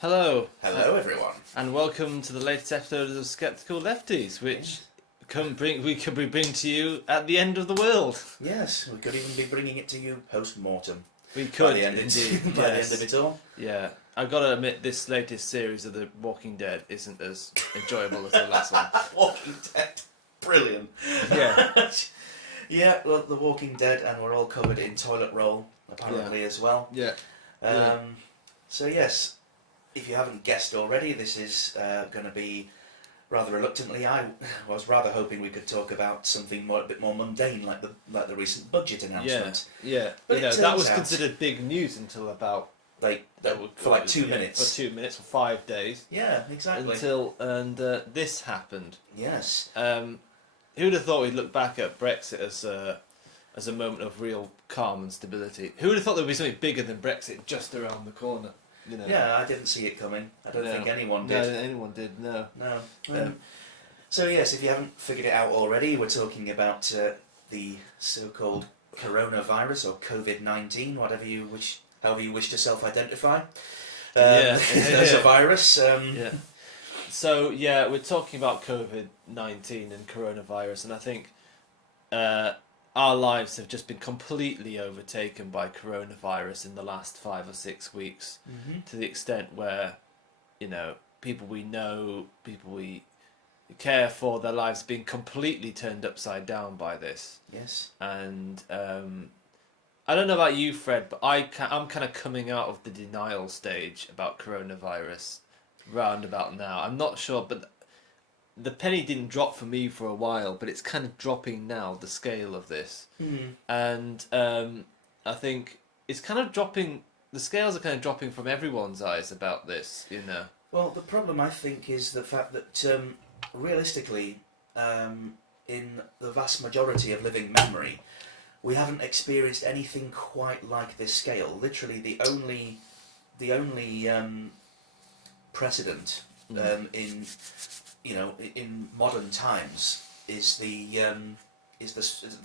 Hello. Hello, everyone. And welcome to the latest episode of Sceptical Lefties, which we could be bringing to you at the end of the world. Yes, we could even be bringing it to you post-mortem. We could, by the end indeed. by the end of it all. Yeah. I've got to admit, this latest series of The Walking Dead isn't as enjoyable as the last one. Walking Dead. Brilliant. Yeah. Yeah, well, The Walking Dead, and we're all covered in toilet roll, apparently, as well. Yeah. So, yes, if you haven't guessed already, this is going to be rather reluctantly. I was rather hoping we could talk about something a bit more mundane, like the recent budget announcement. Yeah. But that was considered big news until about for 2 minutes. For 2 minutes, for 5 days. Yeah, exactly. This happened. Yes. Who'd have thought we'd look back at Brexit as a moment of real calm and stability? Who would have thought there would be something bigger than Brexit just around the corner? You know? Yeah, I didn't see it coming. I don't think anyone did. No, anyone did. No. No. So yes, if you haven't figured it out already, we're talking about the so-called coronavirus or COVID-19, however you wish to self-identify. As a virus. Yeah. So yeah, we're talking about COVID-19 and coronavirus, and I think our lives have just been completely overtaken by coronavirus in the last 5 or 6 weeks, to the extent where, people we know, people we care for, their lives being completely turned upside down by this. Yes. And I don't know about you, Fred, but I'm kind of coming out of the denial stage about coronavirus round about now. I'm not sure, but the penny didn't drop for me for a while, but it's kind of dropping now, the scale of this. And I think it's kind of dropping, the scales are kind of dropping from everyone's eyes about this, Well, the problem, I think, is the fact that realistically, in the vast majority of living memory, we haven't experienced anything quite like this scale. Literally, the only precedent in modern times is the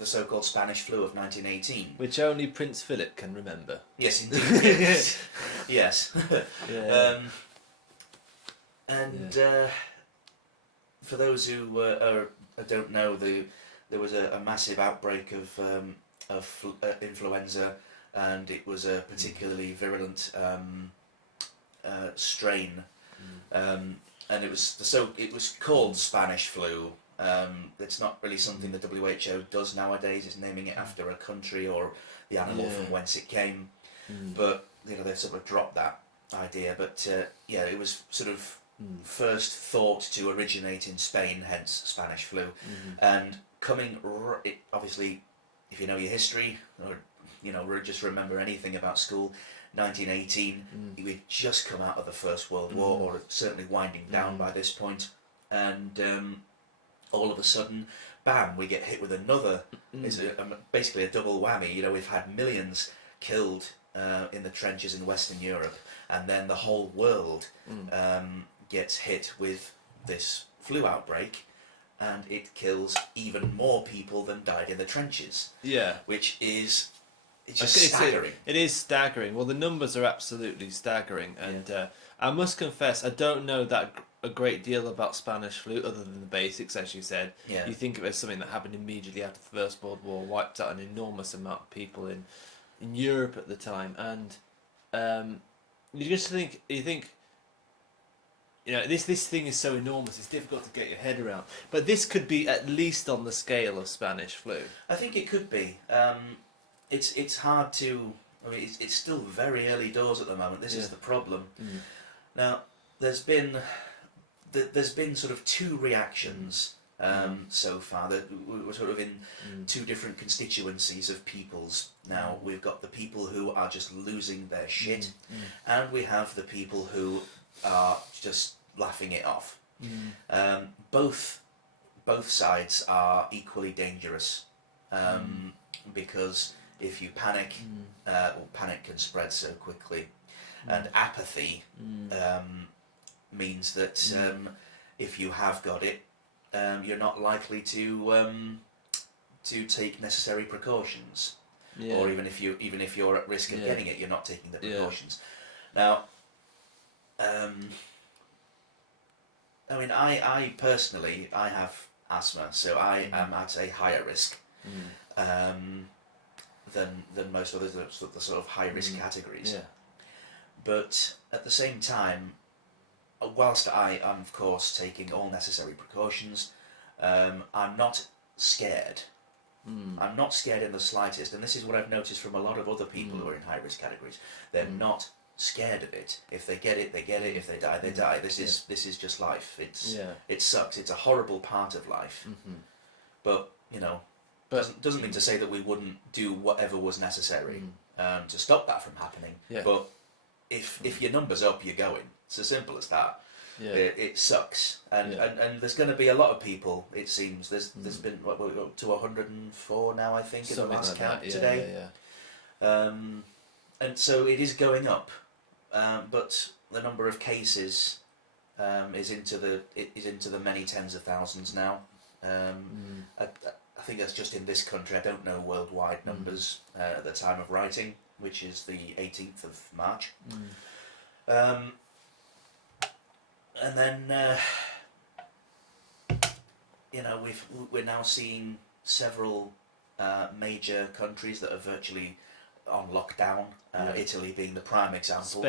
so-called Spanish flu of 1918, which only Prince Philip can remember. Yes, indeed. Yes. Yeah. For those who don't know, there was a massive outbreak of influenza, and it was a particularly virulent strain. And it was called Spanish flu. It's not really something the WHO does nowadays. It's naming it after a country or the animal from whence it came. But they've sort of dropped that idea. But it was sort of first thought to originate in Spain, hence Spanish flu. And obviously, if you know your history, or just remember anything about school, 1918, we'd just come out of the First World War, or certainly winding down by this point, and all of a sudden, bam, we get hit with another, basically a double whammy. We've had millions killed in the trenches in Western Europe, and then the whole world gets hit with this flu outbreak, and it kills even more people than died in the trenches. Yeah. Which is... It's just staggering. It is staggering. Well, the numbers are absolutely staggering, and I must confess, I don't know a great deal about Spanish flu other than the basics, as you said. Yeah. You think of it as something that happened immediately after the First World War, wiped out an enormous amount of people in Europe at the time, and this thing is so enormous, it's difficult to get your head around. But this could be at least on the scale of Spanish flu. I think it could be. It's hard to... I mean, it's still very early doors at the moment. This is the problem. Now, there's been sort of two reactions so far. That we're sort of in two different constituencies of peoples now. We've got the people who are just losing their shit, and we have the people who are just laughing it off. Both sides are equally dangerous, because if you panic, panic can spread so quickly, and apathy means that if you have got it, you're not likely to take necessary precautions, or even if you're at risk of getting it, you're not taking the precautions. Now, I mean, I personally, I have asthma, so I am at a higher risk um, than most others, the sort of high risk categories. Yeah. But at the same time, whilst I am of course taking all necessary precautions, I'm not scared. I'm not scared in the slightest, and this is what I've noticed from a lot of other people who are in high risk categories. They're not scared of it. If they get it, they get it. If they die, they die. This is just life. It sucks. It's a horrible part of life. But you know, doesn't mean to say that we wouldn't do whatever was necessary to stop that from happening. Yeah. But if your number's up, you're going. It's as simple as that. Yeah. It sucks, and there's going to be a lot of people. It seems there's been what, we're up to 104 now, I think, in the last like count that. today. And so it is going up, but the number of cases is into the many tens of thousands now. I think that's just in this country. I don't know worldwide numbers at the time of writing, which is the 18th of March. And then, you know, we're now seeing several major countries that are virtually on lockdown. Italy being the prime example.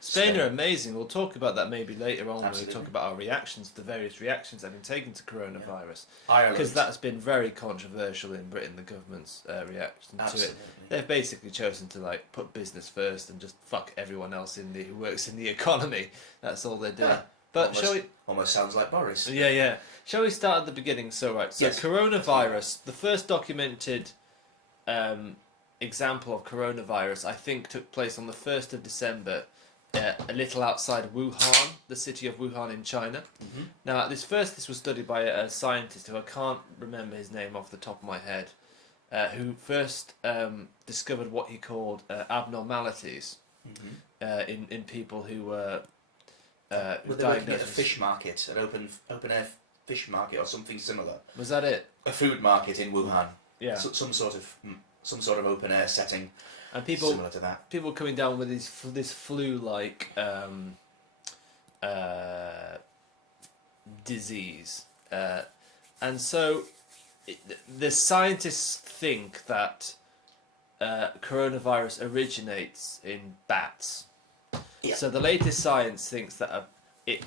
Spain are amazing. We'll talk about that maybe later on Absolutely. when we talk about our reactions, the various reactions that have been taken to coronavirus. Ireland. Because that's been very controversial in Britain, the government's reaction to it. They've basically chosen to like put business first and just fuck everyone else who works in the economy. That's all they're doing. Yeah. But Almost sounds like Boris. Yeah. Shall we start at the beginning? So Yes. Coronavirus, the first documented example of coronavirus, I think, took place on the 1st of December, a little outside Wuhan, the city of Wuhan in China. Now, this was studied by a scientist who I can't remember his name off the top of my head, who first discovered what he called abnormalities in people who were Were they working at a fish market, an open air fish market or something similar? Was that it? A food market in Wuhan. Yeah. Some sort of open air setting. And people similar to that. People coming down with this flu-like disease, and so the scientists think that coronavirus originates in bats. Yeah. So the latest science thinks that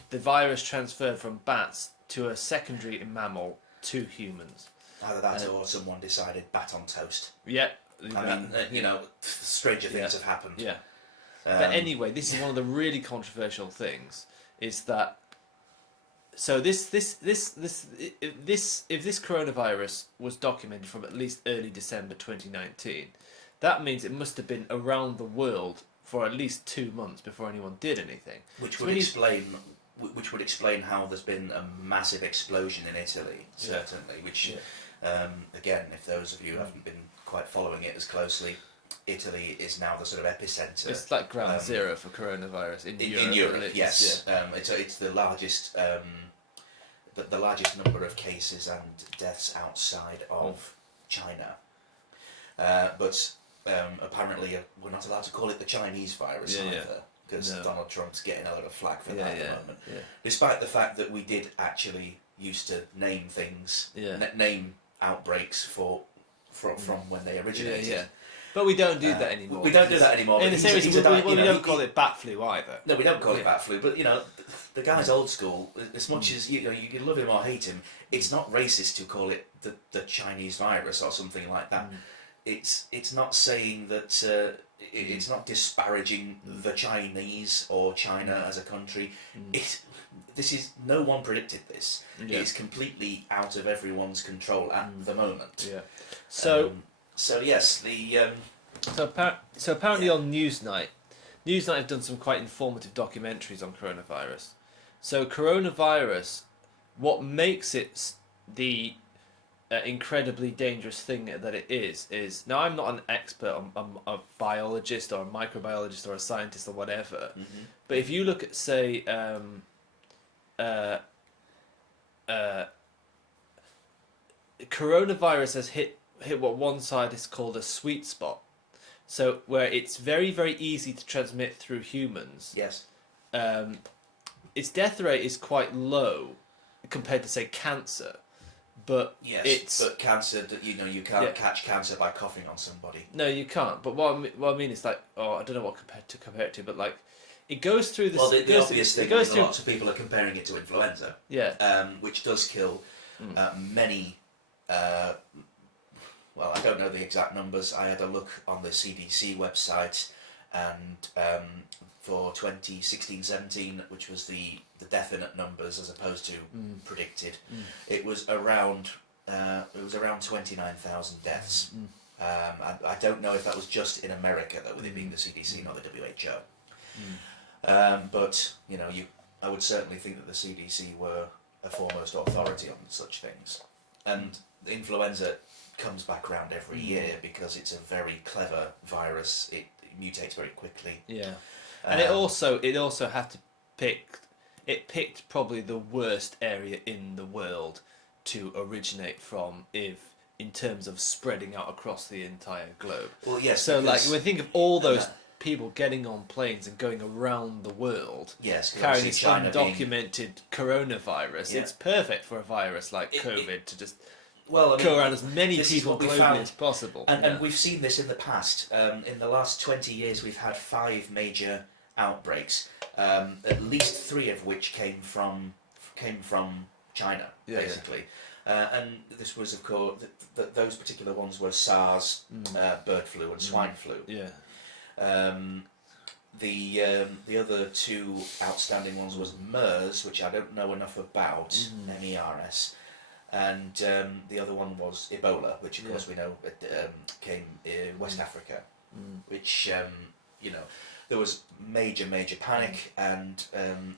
the virus transferred from bats to a secondary mammal to humans. Either that or someone decided bat on toast. Yeah. I mean, you know, stranger things have happened. Yeah. But anyway, this is one of the really controversial things. Is that so? If this coronavirus was documented from at least early December 2019, that means it must have been around the world for at least 2 months before anyone did anything. Which would explain how there's been a massive explosion in Italy, certainly. Which, again, if those of you haven't been quite following it as closely, Italy is now the sort of epicenter. It's like ground zero for coronavirus in Europe. In Europe, yes. Yeah. It's the largest the largest number of cases and deaths outside of China. But apparently we're not allowed to call it the Chinese virus either, because Donald Trump's getting a lot of flack for that at the moment. Yeah. Despite the fact that we did actually used to name things, name outbreaks from when they originated. Yeah. But we don't do that anymore. We don't do that anymore. In a sense, we don't call it bat flu either. No, we don't call it bat flu. But you know, the guy's old school. As much as you can love him or hate him, it's not racist to call it the Chinese virus or something like that. It's not saying that. It's not disparaging the Chinese or China as a country. No one predicted this. It's completely out of everyone's control at the moment. Yeah. So yes, So apparently on Newsnight have done some quite informative documentaries on coronavirus. So coronavirus, what makes it the incredibly dangerous thing that it is now I'm not an expert, I'm a biologist or a microbiologist or a scientist or whatever, but if you look at say coronavirus has hit what one side is called a sweet spot, so where it's very, very easy to transmit through humans. Yes. its death rate is quite low compared to say cancer, but Yes, but cancer, you can't Yeah. catch cancer by coughing on somebody. no, you can't. But what I mean is like, I don't know what to compare it to, but like, it goes through this. Well, it the goes obvious through, thing it goes is through. lots of people are comparing it to influenza, Yeah. which does kill many. Well, I don't know the exact numbers. I had a look on the CDC website, and for 2016-17, which was the definite numbers as opposed to predicted, it was around 29,000 deaths. I don't know if that was just in America, though, with it being the CDC, not the WHO. But I would certainly think that the CDC were a foremost authority on such things, and the influenza comes back around every year because it's a very clever virus. It mutates very quickly. Yeah, and it also had to pick. It picked probably the worst area in the world to originate from, if in terms of spreading out across the entire globe. Well, yes. So, like, when we think of all those that- people getting on planes and going around the world, yes, 'cause carrying obviously this China being- undocumented coronavirus, Yeah. it's perfect for a virus like It- COVID to just well, I mean, go around as many this is people what we globally found. as possible. And we've seen this in the past. In the last 20 years, we've had 5 major outbreaks, at least 3 of which came from China, Yeah, basically. And this was, of course, those particular ones were SARS, bird flu, and swine flu. Yeah. The other 2 outstanding ones was MERS, which I don't know enough about, MERS, and the other one was Ebola, which of course we know came in West Africa, which there was major panic, and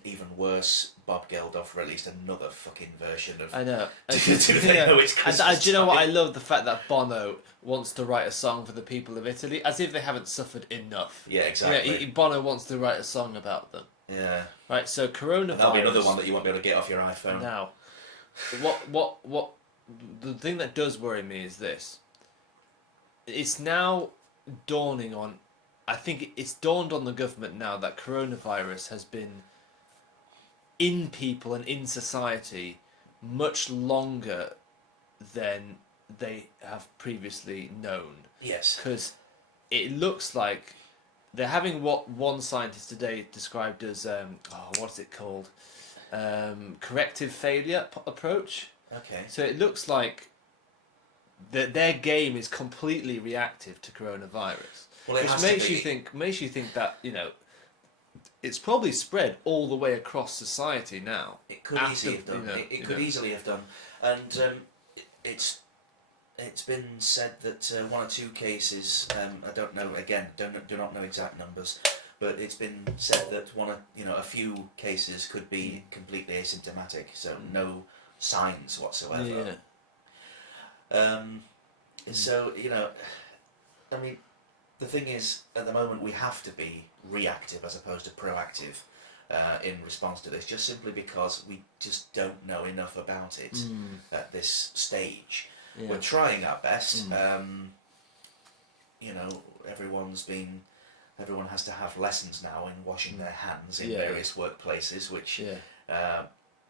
even worse, Bob Geldof released another fucking version of. I know. Do they know it's And Christmas do you know what? I time? love the fact that Bono wants to write a song for the people of Italy, as if they haven't suffered enough. Yeah, exactly. You know, Bono wants to write a song about them. Yeah. Right. So coronavirus. And that'll be another one that you won't be able to get off your iPhone. Now, what? The thing that does worry me is this. It's now dawning on. I think it's dawned on the government now that coronavirus has been in people and in society much longer than they have previously known. Yes. Because it looks like they're having what one scientist today described as, what's it called? Corrective failure approach. Okay. So it looks like their game is completely reactive to coronavirus. Well, it Which has makes to you be. think that it's probably spread all the way across society now. It could after, easily have done. It could easily have done, and it's been said that 1 or 2 cases. I don't know. Again, do not know exact numbers, but it's been said that a few cases could be completely asymptomatic, so no signs whatsoever. Yeah. So I mean. The thing is, at the moment, we have to be reactive as opposed to proactive in response to this, just simply because we just don't know enough about it at this stage. Yeah. We're trying our best. Everyone has to have lessons now in washing their hands in various workplaces, which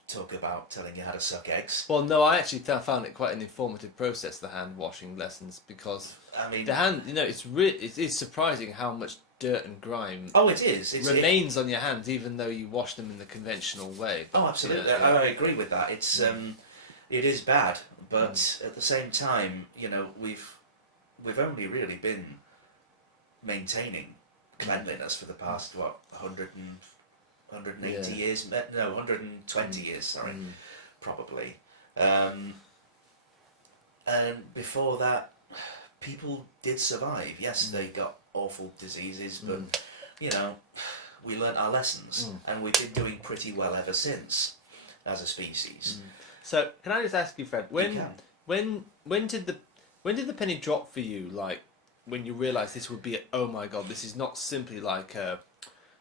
talk about telling you how to suck eggs. Well, no, I actually found it quite an informative process, the hand washing lessons, because I mean, the hand, it is surprising how much dirt and grime oh, it is. remains on your hands, even though you wash them in the conventional way. Oh, absolutely. I agree with that. It's it is bad, but at the same time, we've only really been maintaining cleanliness for the past 180 years? No, 120 years. Sorry, probably. And before that, people did survive. Yes, they got awful diseases, but we learnt our lessons, and we've been doing pretty well ever since as a species. So, can I just ask you, Fred, when did the penny drop for you? Like, when you realised this would be, oh my god, this is not simply like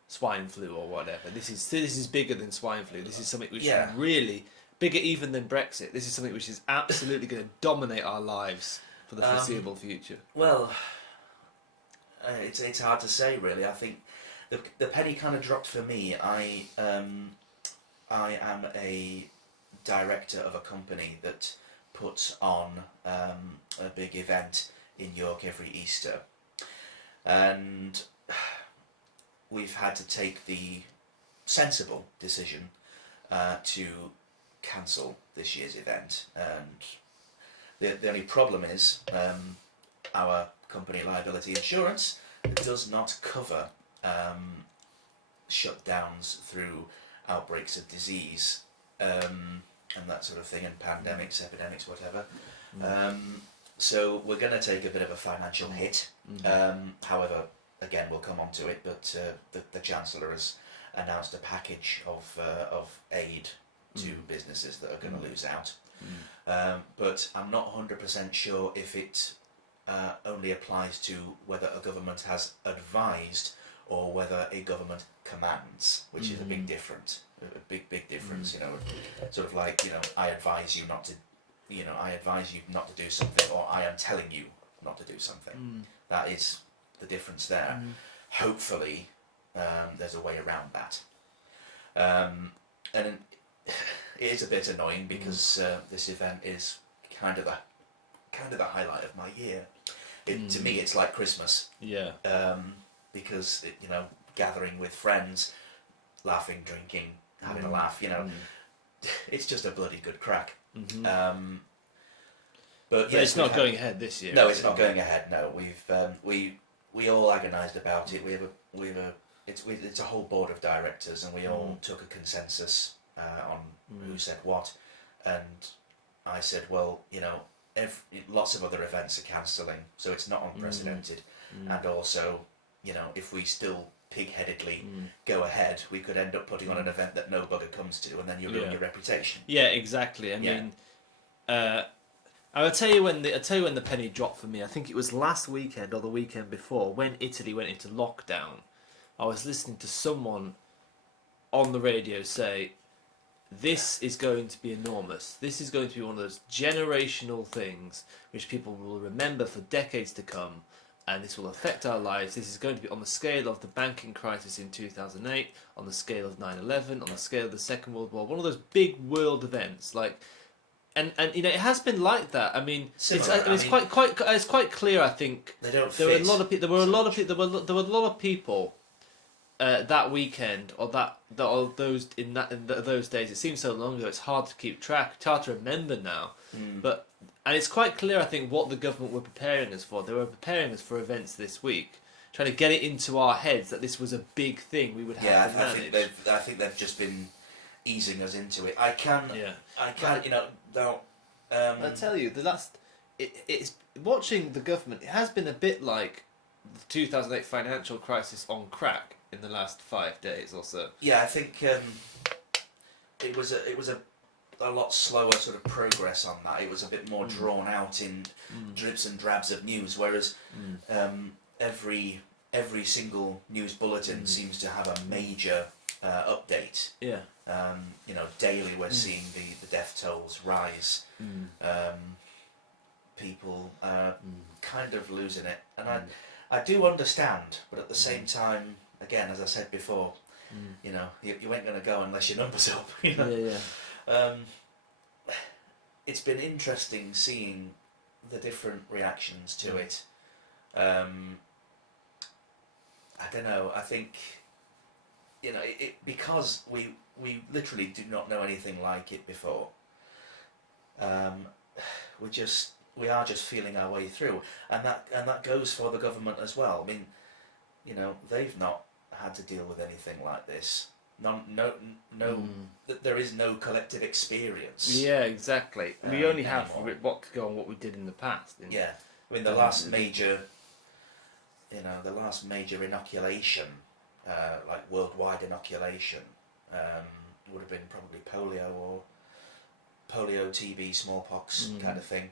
swine flu or whatever. This is bigger than swine flu. This is something which is really bigger even than Brexit. This is something which is absolutely going to dominate our lives for the foreseeable future. Well, it's hard to say really. I think the penny kind of dropped for me. I am a director of a company that puts on a big event in York every Easter, and we've had to take the sensible decision to cancel this year's event. And the only problem is our company liability insurance does not cover shutdowns through outbreaks of disease and that sort of thing, and pandemics, epidemics, whatever. So we're going to take a bit of a financial hit. However, again, we'll come on to it, but the Chancellor has announced a package of aid to businesses that are going to lose out. But I'm not 100% sure if it only applies to whether a government has advised or whether a government commands, which is a big difference. A big difference, you know, sort of like, you know, I advise you not to, you know, I advise you not to do something, or I am telling you not to do something. That is the difference there. Hopefully, there's a way around that. And it is a bit annoying because this event is kind of the highlight of my year. To me, it's like Christmas. Yeah. Because you know, gathering with friends, laughing, drinking, having a laugh. You know, it's just a bloody good crack. But yes, it's not going ahead this year. No, it's not going ahead. No, we all agonised about it. It's a whole board of directors, and we all took a consensus on who said what, and I said, well, you know, lots of other events are cancelling, so it's not unprecedented, and also, you know, if we still pig-headedly go ahead, we could end up putting on an event that no bugger comes to, and then you ruin your reputation. Yeah, exactly. I mean, I'll tell you when the penny dropped for me. I think it was last weekend or the weekend before, when Italy went into lockdown. I was listening to someone on the radio say, this is going to be enormous. This is going to be one of those generational things which people will remember for decades to come, and this will affect our lives. This is going to be on the scale of the banking crisis in 2008, on the scale of 9/11, on the scale of the Second World War, one of those big world events. Like, and you know, it has been like that. I mean, it's quite clear. I think there were a lot of people. There were a lot of people that weekend, or those days. It seems so long ago. It's hard to keep track. It's hard to remember now. And it's quite clear, I think, what the government were preparing us for. They were preparing us for events this week, trying to get it into our heads that this was a big thing we would have to manage. I think they've just been easing us into it. I can, you know, though. I tell you, it's watching the government. It has been a bit like the 2008 financial crisis on crack in the last 5 days or so. Yeah, I think it was a lot slower sort of progress on that. It was a bit more drawn out in dribs and drabs of news, whereas every single news bulletin seems to have a major update. Yeah. You know, daily we're seeing the death tolls rise. People kind of losing it, and I do understand, but at the same time, again, as I said before, you know, you ain't going to go unless your number's up. You know? It's been interesting seeing the different reactions to it. I don't know. I think, you know, because we literally do not know anything like it before. We are just feeling our way through, and that goes for the government as well. I mean, you know, they've not had to deal with anything like this. There is no collective experience. Yeah, exactly. We only have what to go on what we did in the past. Yeah, I mean the last major inoculation, like worldwide inoculation, would have been probably polio, TB, smallpox kind of thing.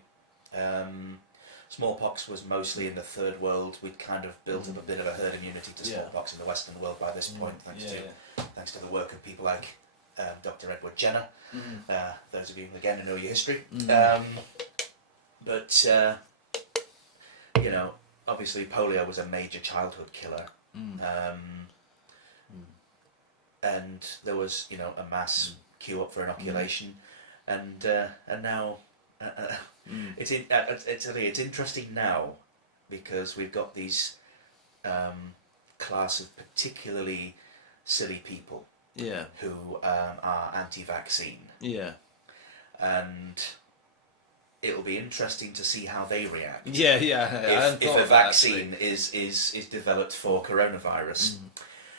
Smallpox was mostly in the third world. We'd kind of built up a bit of a herd immunity to smallpox in the Western world by this point, thanks to the work of people like Dr. Edward Jenner. Those of you again who know your history. But you know, obviously polio was a major childhood killer. and there was, you know, a mass queue up for inoculation, and now it's interesting now because we've got these class of particularly silly people who are anti-vaccine, and it'll be interesting to see how they react. If a vaccine is developed for coronavirus.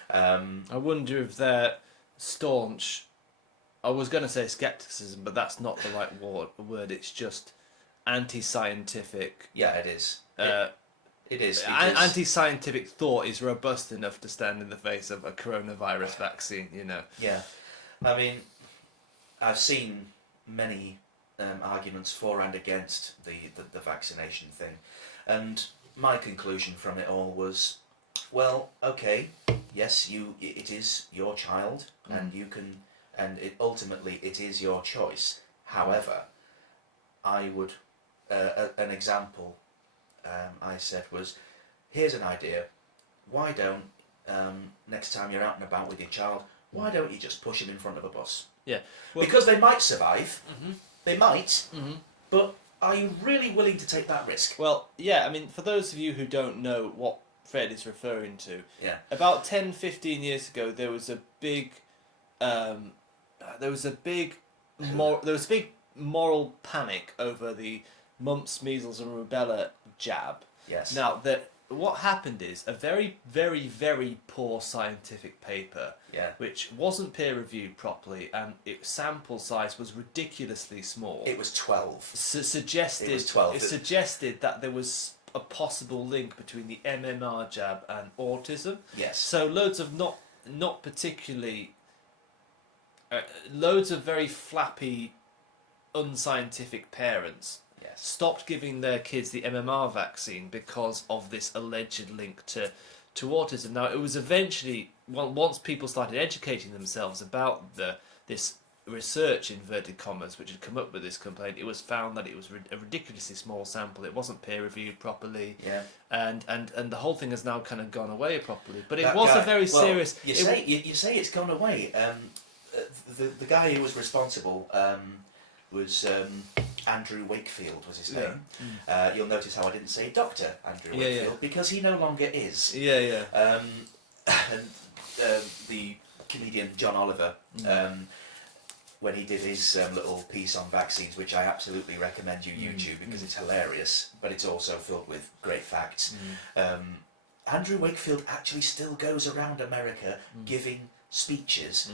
I wonder if they're staunch. I was going to say skepticism, but that's not the right word. It's just anti-scientific. Yeah, it is. It is. Anti-scientific thought is robust enough to stand in the face of a coronavirus vaccine, you know. Yeah. I mean, I've seen many arguments for and against the vaccination thing, and my conclusion from it all was, well, okay, yes, it is your child, and you can, and ultimately it is your choice. However, I would an example I said was, here's an idea. Why don't next time you're out and about with your child, why don't you just push him in front of a bus? Yeah, well, because they might survive. They might, but are you really willing to take that risk? Well, yeah, I mean, for those of you who don't know what Fred is referring to, about 10-15 years ago, there was a big moral panic over the mumps, measles, and rubella jab. Yes. Now, what happened is a very, very, very poor scientific paper, which wasn't peer-reviewed properly, and its sample size was ridiculously small. It was 12. Suggested. It was 12. It suggested that there was a possible link between the MMR jab and autism. Yes. So loads of not particularly, loads of very flappy, unscientific parents stopped giving their kids the MMR vaccine because of this alleged link to autism. Now, it was eventually, once people started educating themselves about this research, inverted commas, which had come up with this complaint, it was found that it was a ridiculously small sample. It wasn't peer reviewed properly, and the whole thing has now kind of gone away properly. But it was a very serious. You say it's gone away. The guy who was responsible was Andrew Wakefield was his name. You'll notice how I didn't say Dr. Andrew Wakefield because he no longer is. And the comedian John Oliver, when he did his little piece on vaccines, which I absolutely recommend you YouTube because it's hilarious, but it's also filled with great facts. Andrew Wakefield actually still goes around America giving speeches,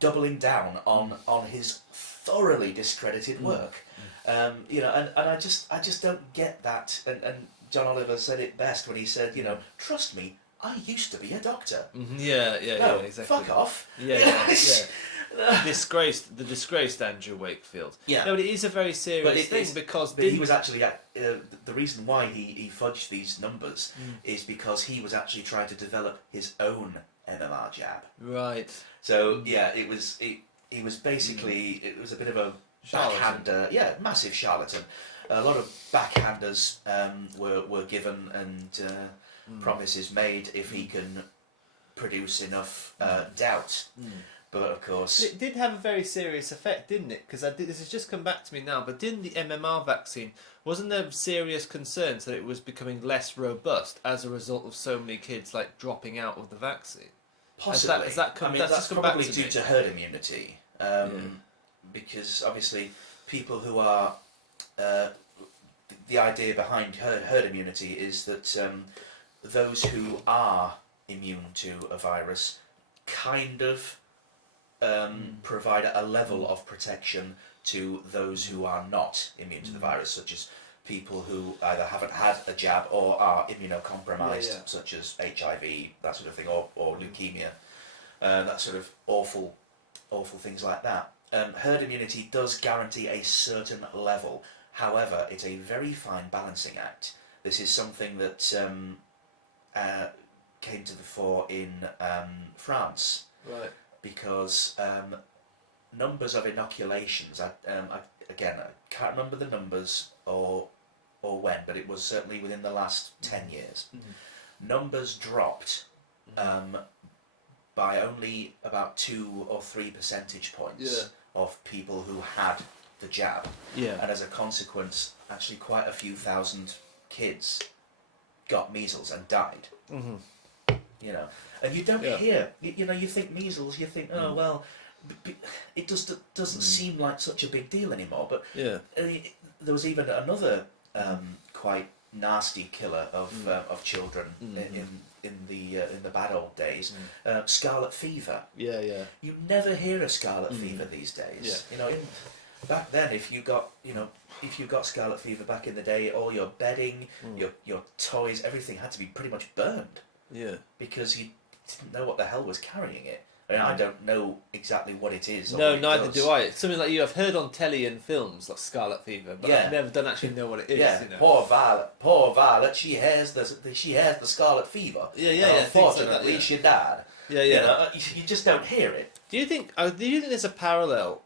doubling down on his thoroughly discredited work. You know, and I just don't get that. And John Oliver said it best when he said, you know, trust me, I used to be a doctor. Exactly. Fuck off. The disgraced Andrew Wakefield. No, but it is a very serious thing because he was actually the reason why he fudged these numbers is because he was actually trying to develop his own MMR jab. Right. So it was basically it was a bit of a backhander, massive charlatan. A lot of backhanders were given and promises made if he can produce enough doubt. But of course, it did have a very serious effect, didn't it? Because this has just come back to me now. But didn't the MMR vaccine, wasn't there serious concerns that it was becoming less robust as a result of so many kids like dropping out of the vaccine? Possibly. That's probably due to herd immunity. Because obviously people who are the idea behind herd immunity is that those who are immune to a virus kind of provide a level of protection to those who are not immune to the virus, such as people who either haven't had a jab or are immunocompromised, such as HIV, that sort of thing, or leukemia, that sort of awful things like that. Herd immunity does guarantee a certain level. However, it's a very fine balancing act. This is something that came to the fore in France. Right. Because numbers of inoculations, I can't remember the numbers or when, but it was certainly within the last 10 years. Numbers dropped by only about 2 or 3 percentage points of people who had the jab. Yeah. And as a consequence, actually quite a few thousand kids got measles and died. Mm-hmm. You know, and you don't hear, you know, you think measles, you think, oh, well, it just doesn't seem like such a big deal anymore. But there was even another quite nasty killer of children in the bad old days, scarlet fever. Yeah, yeah. You never hear of scarlet fever these days. Yeah. You know, back then, if you got scarlet fever back in the day, all your bedding, your toys, everything had to be pretty much burned. Yeah. Because you didn't know what the hell was carrying it. I mean, I don't know exactly what it is. No, neither do I. It's something like you have heard on telly and films, like scarlet fever, but I've never done actually know what it is. Yeah, you know. Poor Violet. She has the scarlet fever. Yeah. Unfortunately, she died. Yeah. You know, you just don't hear it. Do you think there's a parallel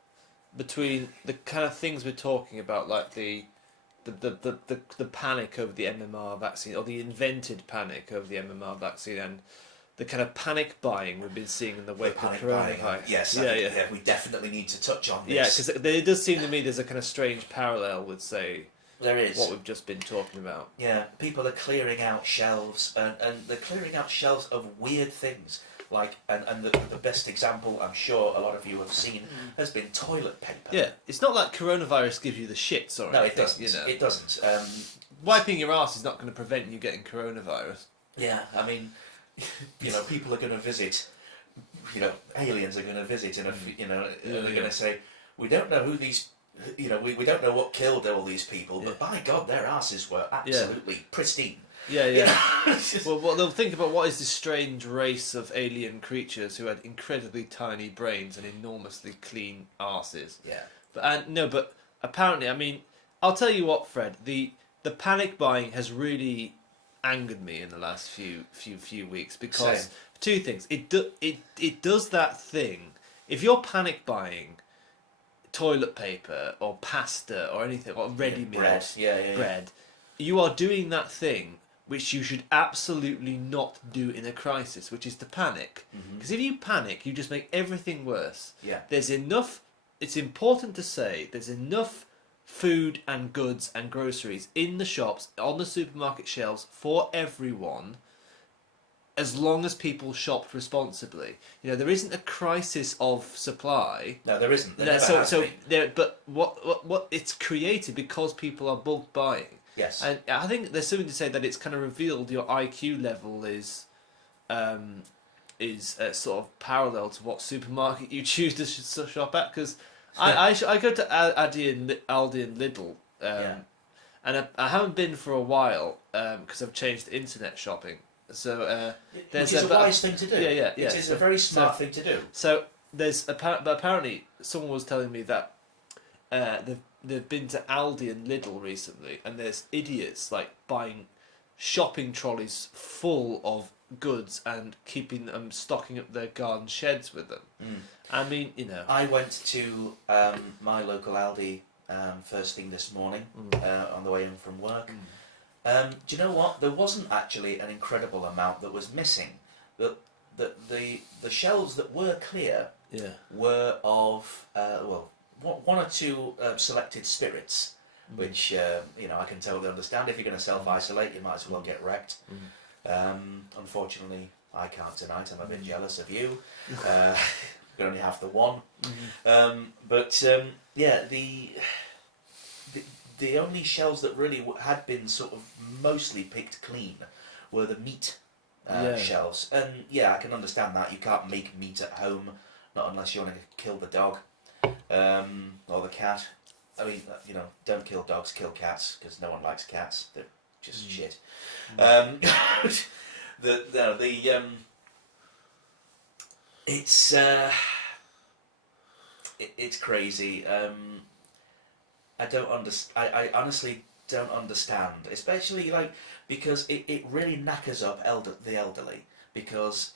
between the kind of things we're talking about, like the panic over the MMR vaccine, or the invented panic over the MMR vaccine, and the kind of panic buying we've been seeing in the wake of coronavirus? Yes, I think we definitely need to touch on this. Yeah, because it does seem to me there's a kind of strange parallel with, say, there is what we've just been talking about. Yeah, people are clearing out shelves, and they're clearing out shelves of weird things. Like, and the best example, I'm sure a lot of you have seen, has been toilet paper. Yeah, it's not like coronavirus gives you the shits or anything. No, it doesn't. You know? It doesn't. Wiping your ass is not going to prevent you getting coronavirus. Yeah, I mean, you know, people are going to visit. You know, aliens are going to visit, and they're going to say, we don't know who these. You know, we don't know what killed all these people, but by God, their asses were absolutely pristine. Yeah. Well, they'll think about what is this strange race of alien creatures who had incredibly tiny brains and enormously clean arses. Yeah. But apparently, I mean, I'll tell you what, Fred. The panic buying has really angered me in the last few weeks because Same. Two things. It does that thing. If you're panic buying toilet paper or pasta or anything, or ready meals, bread, you are doing that thing which you should absolutely not do in a crisis, which is to panic. Because if you panic, you just make everything worse. Yeah. There's enough, it's important to say, there's enough food and goods and groceries in the shops, on the supermarket shelves, for everyone, as long as people shopped responsibly. You know, there isn't a crisis of supply. No, there isn't. But what it's created because people are bulk buying. Yes. And I think there's something to say that it's kind of revealed your IQ level is sort of parallel to what supermarket you choose to shop at. Because I go to Aldi and Lidl, and I haven't been for a while because I've changed to internet shopping. So which is a wise thing to do. Yeah. It is a very smart thing to do. So but apparently someone was telling me that they've been to Aldi and Lidl recently, and there's idiots like buying shopping trolleys full of goods and keeping them, stocking up their garden sheds with them. I mean, you know. I went to my local Aldi first thing this morning on the way in from work. Do you know what? There wasn't actually an incredible amount that was missing. The shelves that were clear were of one or two selected spirits, which I can totally understand. If you're going to self-isolate, you might as well get wrecked. Unfortunately, I can't tonight. I'm a bit jealous of you. You can only have the one. The only shelves that really had been sort of mostly picked clean were the meat shelves. And I can understand that. You can't make meat at home, not unless you want to kill the dog or the cat. I mean, don't kill dogs, kill cats, because no one likes cats. They're just shit. It's crazy. I honestly don't understand, especially because it really knackers up the elderly, because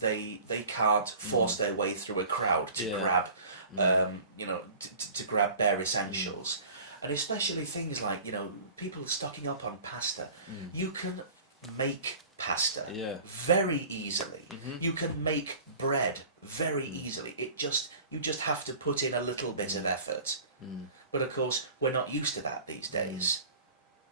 they can't force their way through a crowd to grab to grab bare essentials, and especially things like people stocking up on pasta. You can make pasta Yeah. very easily. Mhm. You can make bread very easily. You just have to put in a little bit of effort. Mm. But of course, we're not used to that these days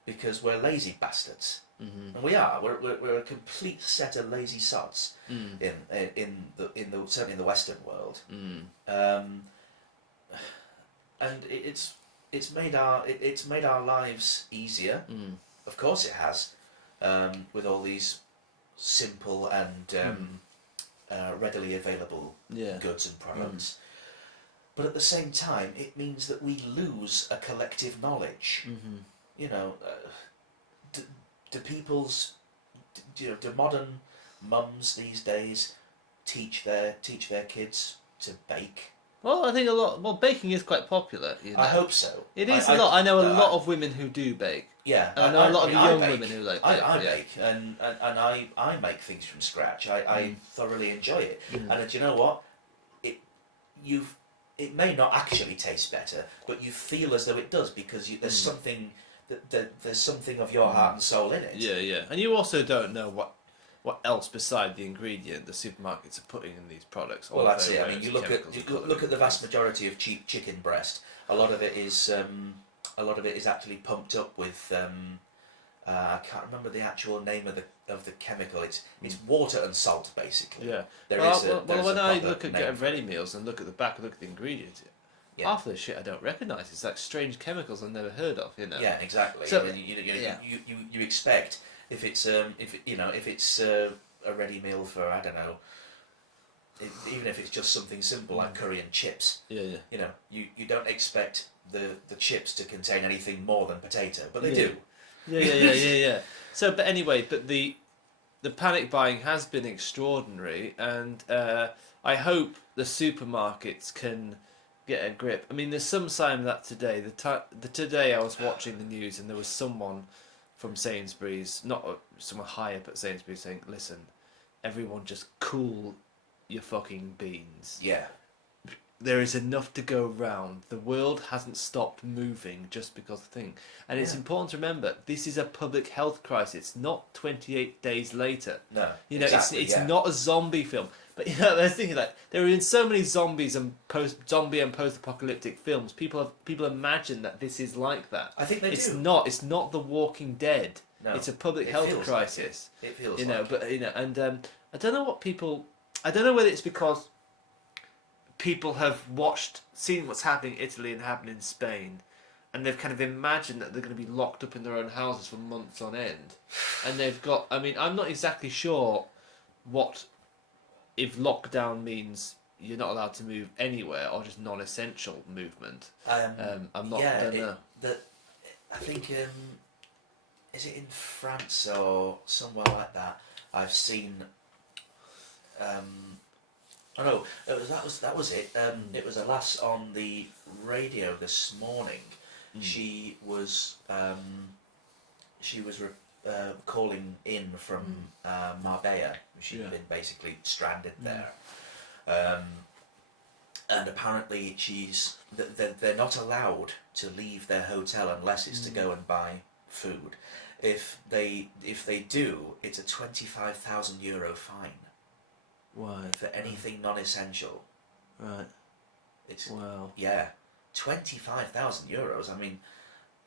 because we're lazy bastards, Mhm. and we are. We're a complete set of lazy sods Mm. in the certainly in the Western world. Mm. And it's made our lives easier. Mm. Of course, it has, with all these simple and readily available Yeah. goods and products. But at the same time, it means that we lose a collective knowledge. Mhm. You know, do people's, do modern mums these days teach their kids to bake? Well, I think a lot. Well, baking is quite popular. You know. I hope so. It is a lot. I know a lot of women who do bake. Yeah, And I know a lot of young bake. women who like I bake. bake, and I make things from scratch. I thoroughly enjoy it. And do you know what? It may not actually taste better, but you feel as though it does because there's something there's something of your heart and soul in it. Yeah, yeah. And you also don't know what else beside the ingredient the supermarkets are putting in these products. Well, that's it. I mean, you look at the vast majority of cheap chicken breast. A lot of it is actually pumped up with I can't remember the actual name of the chemical. It's water and salt, basically. Yeah. There's when a I proper look at name getting for it. ready meals and look at the back, look at the ingredients, half of the shit I don't recognise. It's like strange chemicals I've never heard of. You know. Yeah, exactly. So- And you expect if it's a ready meal for, I don't know, even if it's just something simple like curry and chips. Yeah, yeah. You know, you don't expect the chips to contain anything more than potato, but they Yeah. do. Yeah. So, but anyway, the panic buying has been extraordinary, and I hope the supermarkets can get a grip. I mean, there's some sign of that today. Today I was watching the news, and there was someone from Sainsbury's, not someone high up at Sainsbury's, saying, "Listen, everyone, just cool your fucking beans. Yeah. There is enough to go round. The world hasn't stopped moving just because of the thing." And it's important to remember, this is a public health crisis. It's not 28 days later. No. You know, exactly, it's yeah. not a zombie film. But you know, I was thinking like there are in so many zombies and post-apocalyptic films. People imagine that this is like that. I think they It's do. not. It's not The Walking Dead. No, It's a public it health feels crisis. It feels You know, like but you know, and I don't know what people. I don't know whether it's because people have seen what's happening in Italy and happening in Spain, and they've kind of imagined that they're going to be locked up in their own houses for months on end, and they've got. I mean, I'm not exactly sure what if lockdown means you're not allowed to move anywhere or just non-essential movement. I'm not. Yeah, don't know. I think is it in France or somewhere like that? I've seen. Oh no, that was it. It was a lass on the radio this morning. She was calling in from Marbella. She'd been basically stranded there, and apparently they're not allowed to leave their hotel unless it's to go and buy food. If they do, it's a €25,000 fine. Why? For anything non-essential. Right. It's Wow. yeah, €25,000. I mean,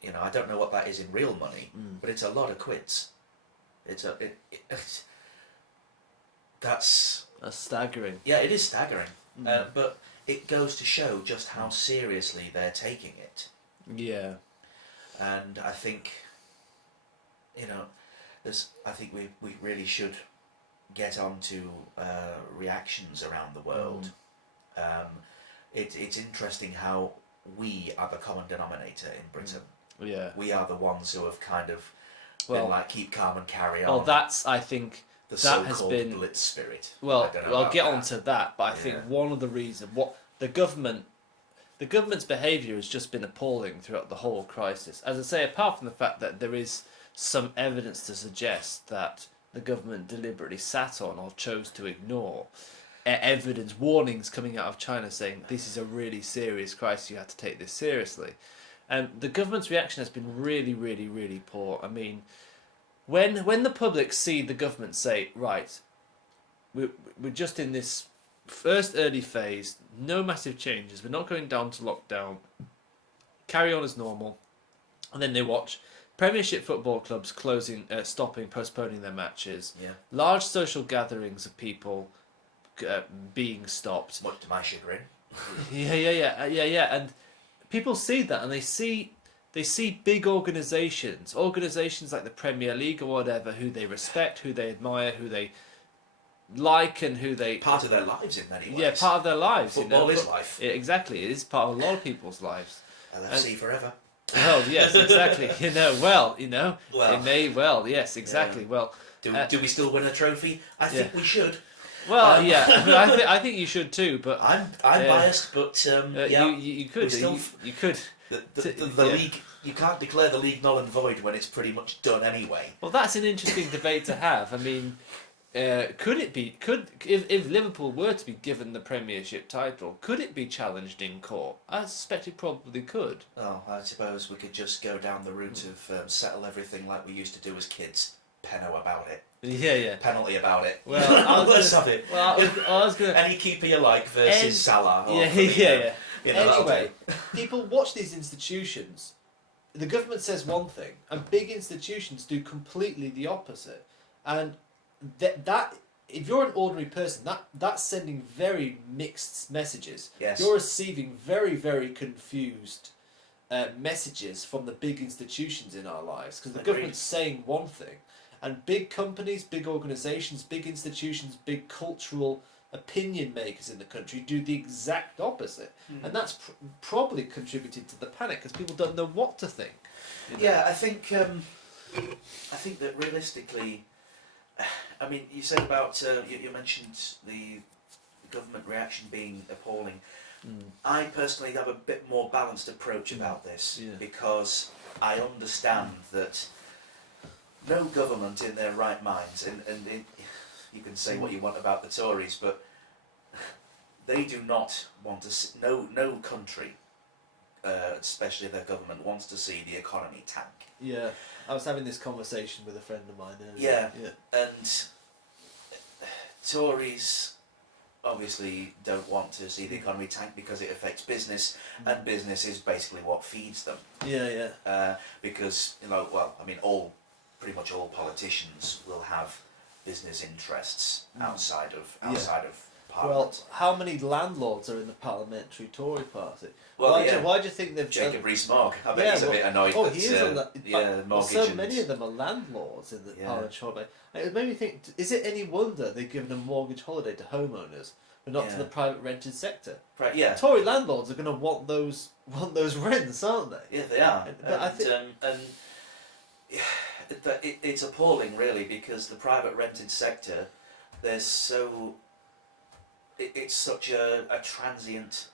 you know, I don't know what that is in real money, but it's a lot of quids. That's staggering. Yeah, it is staggering. But it goes to show just how seriously they're taking it. Yeah. And I think, you know, I think we really should get on to reactions around the world. It's interesting how we are the common denominator in Britain. Yeah. We are the ones who have kind of been like, keep calm and carry on. Well, that's, I think, the that so-called has been blitz spirit. Well, I'll get on onto that, but I think one of the reasons the government's behaviour has just been appalling throughout the whole crisis. As I say, apart from the fact that there is some evidence to suggest that the government deliberately sat on or chose to ignore evidence, warnings coming out of China saying this is a really serious crisis, you have to take this seriously. The government's reaction has been really, really, really poor. I mean, when the public see the government say, right, we're just in this first early phase, no massive changes, we're not going down to lockdown, carry on as normal, and then they watch Premiership football clubs stopping, postponing their matches, Yeah. large social gatherings of people being stopped. Much to my chagrin. Yeah, and people see that, and they see big organisations like the Premier League or whatever, who they respect, who they admire, who they like, and who they Part of their lives in many ways. yeah, part of their lives. Football is life. Yeah, exactly, it is part of a lot of people's lives. LFC forever. Well, yes, exactly. Well. It may yes, exactly. Yeah. Well, Do we still win a trophy? I think we should. Well, yeah, I think you should too. But I'm biased, but yeah, you could. You could. The league. You can't declare the league null and void when it's pretty much done anyway. Well, that's an interesting debate to have. I mean, could it be? If Liverpool were to be given the Premiership title, could it be challenged in court? I suspect it probably could. Oh, I suppose we could just go down the route of settle everything like we used to do as kids. Penno about it. Yeah. Penalty about it. Well, let's have it. Well, I was gonna. Any keeper you like versus Salah. Or, Yeah. You know, Anyway, people watch these institutions. The government says one thing, and big institutions do completely the opposite. And that if you're an ordinary person, that's sending very mixed messages. Yes. You're receiving very, very confused messages from the big institutions in our lives, because the Agreed. government's saying one thing, and big companies, big organisations, big institutions, big cultural opinion makers in the country do the exact opposite, and that's probably contributed to the panic, because people don't know what to think. You know? Yeah, I think that realistically, I mean, you said about you mentioned the government reaction being appalling. I personally have a bit more balanced approach about this, because I understand that no government in their right minds, and you can say what you want about the Tories, but they do not want to see, no country, especially their government, wants to see the economy tank. Yeah, I was having this conversation with a friend of mine earlier. Yeah. And Tories obviously don't want to see the economy tank because it affects business, and business is basically what feeds them. Yeah. Because pretty much all politicians will have business interests outside of Parliament. Well, how many landlords are in the parliamentary Tory party? Well, why do you think they've... Jacob Rees-Mogg, I bet he's a bit annoyed that he is on that. mortgage so and... many of them are landlords in the parliamentary holiday. It made me think, is it any wonder they've given a mortgage holiday to homeowners, but not to the private rented sector? Right, yeah. Tory landlords are going to want those rents, aren't they? Yeah, they are. But I think... it's appalling, really, because the private rented sector, it's such a transient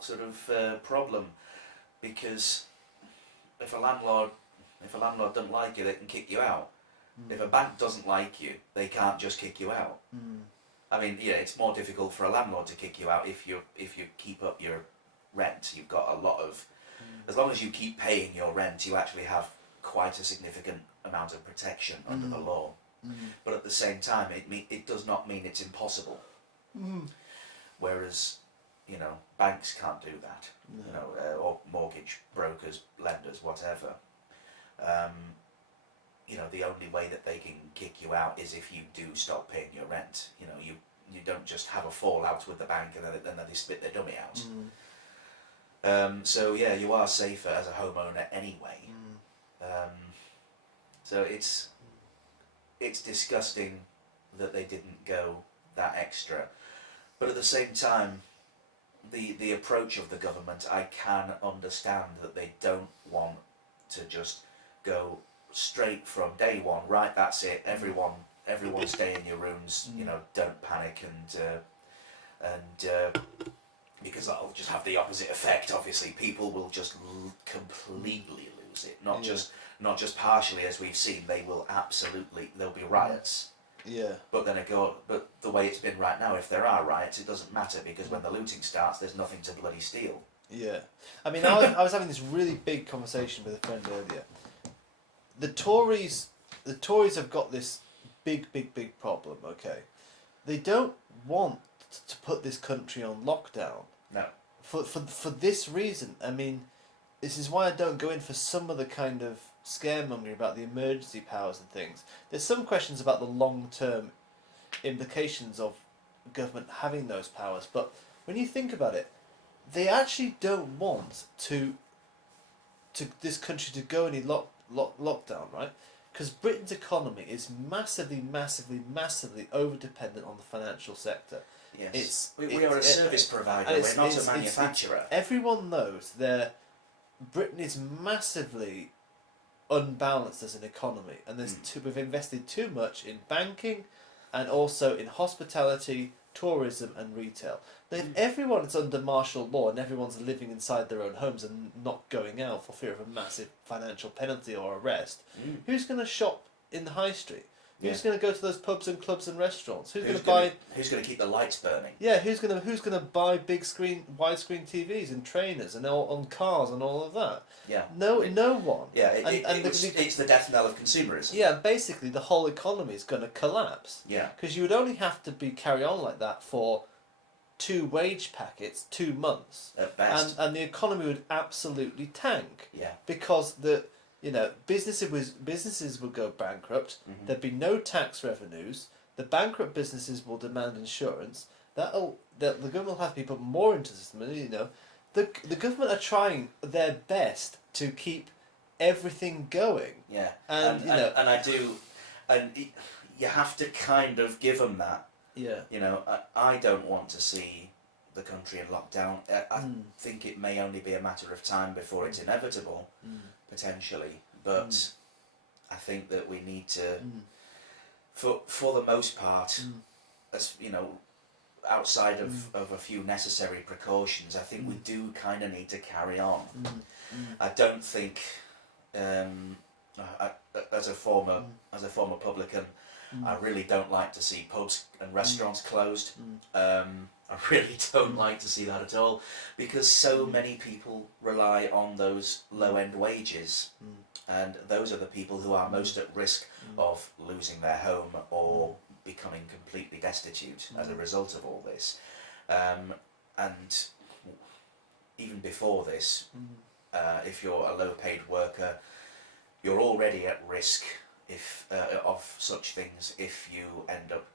sort of problem, because if a landlord doesn't like you, they can kick you out. If a bank doesn't like you, they can't just kick you out. I mean, it's more difficult for a landlord to kick you out if you keep up your rent. You've got a lot of, as long as you keep paying your rent, you actually have quite a significant amount of protection under the law. But at the same time, it does not mean it's impossible. Whereas, banks can't do that. No. Or mortgage brokers, lenders, whatever. The only way that they can kick you out is if you do stop paying your rent. You don't just have a fallout with the bank and then they spit their dummy out. So yeah, you are safer as a homeowner anyway. So it's disgusting that they didn't go that extra, but at the same time, the approach of the government, I can understand that they don't want to just go straight from day one. Right, that's it. Everyone stay in your rooms. Don't panic and because that'll just have the opposite effect. Obviously, people will just completely lose it. Not just partially, as we've seen. They will absolutely. There'll be riots. Yeah. But the way it's been right now, if there are riots, it doesn't matter, because when the looting starts, there's nothing to bloody steal. Yeah. I mean, I was having this really big conversation with a friend earlier. the Tories have got this big problem. Okay, they don't want to put this country on lockdown. No. For this reason. I mean, this is why I don't go in for some of the kind of scaremongering about the emergency powers and things. There's some questions about the long-term implications of government having those powers, but when you think about it, they actually don't want to this country to go any lockdown, right? Because Britain's economy is massively over-dependent on the financial sector. Yes. We are a service provider, we're not a manufacturer. Everyone knows Britain is massively unbalanced as an economy, and we've invested too much in banking and also in hospitality, tourism and retail. Now, if everyone's under martial law and everyone's living inside their own homes and not going out for fear of a massive financial penalty or arrest, who's going to shop in the high street? Who's going to go to those pubs and clubs and restaurants? Who's going to keep the lights burning? Yeah, who's going to buy widescreen TVs and trainers and all on cars and all of that? Yeah. No one. Yeah, it's the death knell of consumerism. Yeah, basically the whole economy is going to collapse. Yeah. Because you would only have to carry on like that for 2 wage packets, 2 months, at best, and the economy would absolutely tank. Yeah. Because businesses would go bankrupt. Mm-hmm. There'd be no tax revenues. The bankrupt businesses will demand insurance. The government will have to be put more into the system. The government are trying their best to keep everything going. Yeah, and I do, and you have to kind of give them that. Yeah. I don't want to see the country in lockdown. I think it may only be a matter of time before it's inevitable. Potentially, but I think that we need to, for the most part, as outside of a few necessary precautions, I think we do kind of need to carry on. I don't think, as a former publican, I really don't like to see pubs and restaurants closed. I really don't like to see that at all, because so many people rely on those low-end wages, and those are the people who are most at risk of losing their home or becoming completely destitute as a result of all this. And even before this, if you're a low-paid worker, you're already at risk of such things if you end up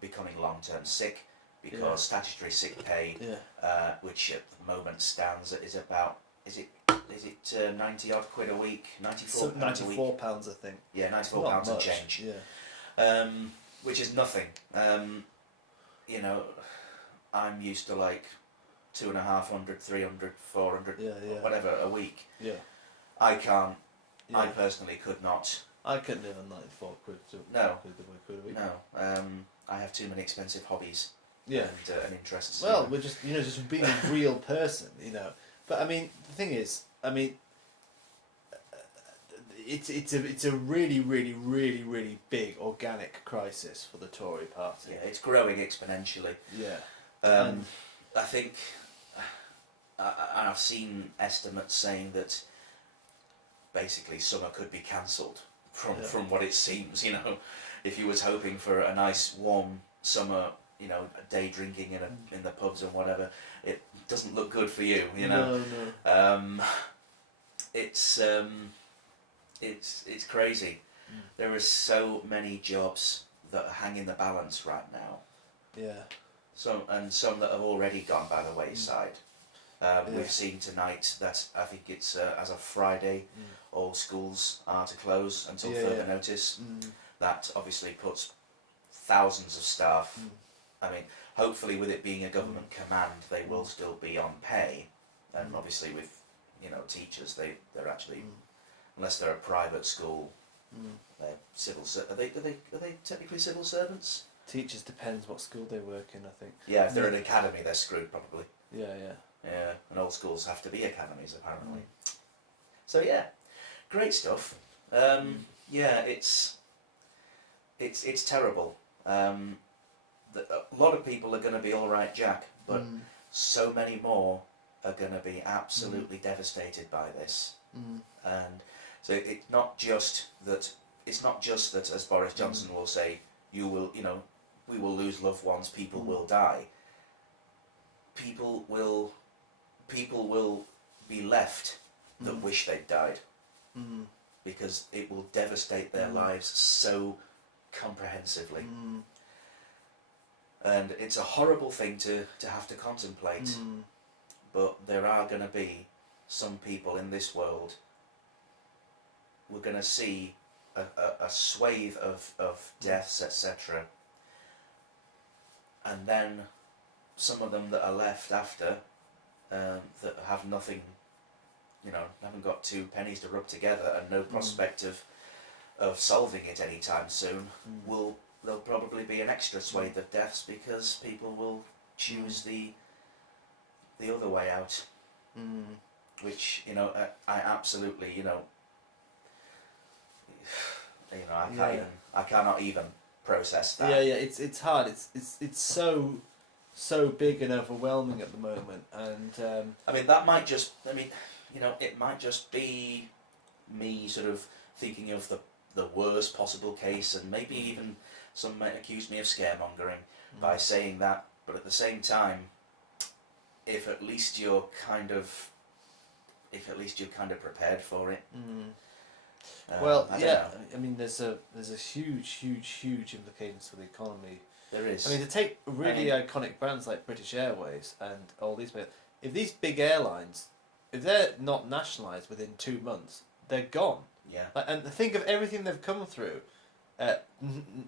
becoming long-term sick, because statutory sick pay, which at the moment stands at is it 90 odd quid a week, 94 pounds a week. £94 I think. Yeah, £94 and change. Yeah. Which is nothing. I'm used to like 250, 300, 400, whatever a week. Yeah. I can't. Yeah. I personally could not. I couldn't live on 94 quid. No. Quid a week. No. I have too many expensive hobbies. Yeah. And interests. Well, we're just being a real person, But I mean, the thing is, it's a really big organic crisis for the Tory party. Yeah, it's growing exponentially. Yeah. I think, I've seen estimates saying that basically summer could be cancelled from what it seems. If you was hoping for a nice warm summer, day drinking in the pubs and whatever, it doesn't look good for you. No. It's crazy. There are so many jobs that hang in the balance right now. Yeah. Some that have already gone by the wayside. We've seen tonight that I think it's as of Friday, all schools are to close until further notice. That obviously puts thousands of staff. I mean, hopefully with it being a government command, they will still be on pay, and obviously with teachers, they're actually, unless they're a private school, they're civil. Are they technically civil servants? Teachers depends what school they work in, I think. Yeah, if they're an academy, they're screwed probably. Yeah. Yeah, and all schools have to be academies apparently. So yeah, great stuff. Yeah, it's terrible. A lot of people are going to be all right, Jack, but so many more are going to be absolutely devastated by this. And So it's not just that. It's not just that, as Boris Johnson will say, you will, we will lose loved ones. People will die. People will be left that wish they'd died, because it will devastate their lives so comprehensively. And it's a horrible thing to have to contemplate, but there are going to be some people in this world. We're going to see a swathe of deaths, etc. And then some of them that are left after, that have nothing, haven't got two pennies to rub together and no prospect of solving it anytime soon, there'll probably be an extra swathe of deaths because people will choose the other way out, which I absolutely I cannot even process that. Yeah, it's hard. It's so big and overwhelming at the moment, and I mean that might just it might just be me sort of thinking of the worst possible case, and maybe even some might accuse me of scaremongering by saying that, but at the same time, if at least you're kind of prepared for it. Well, I don't yeah, know. I mean, there's a huge implications for the economy. There is. I mean, to take really iconic brands like British Airways and all these, if these big airlines, if they're not nationalised within 2 months, they're gone. Yeah. And think of everything they've come through.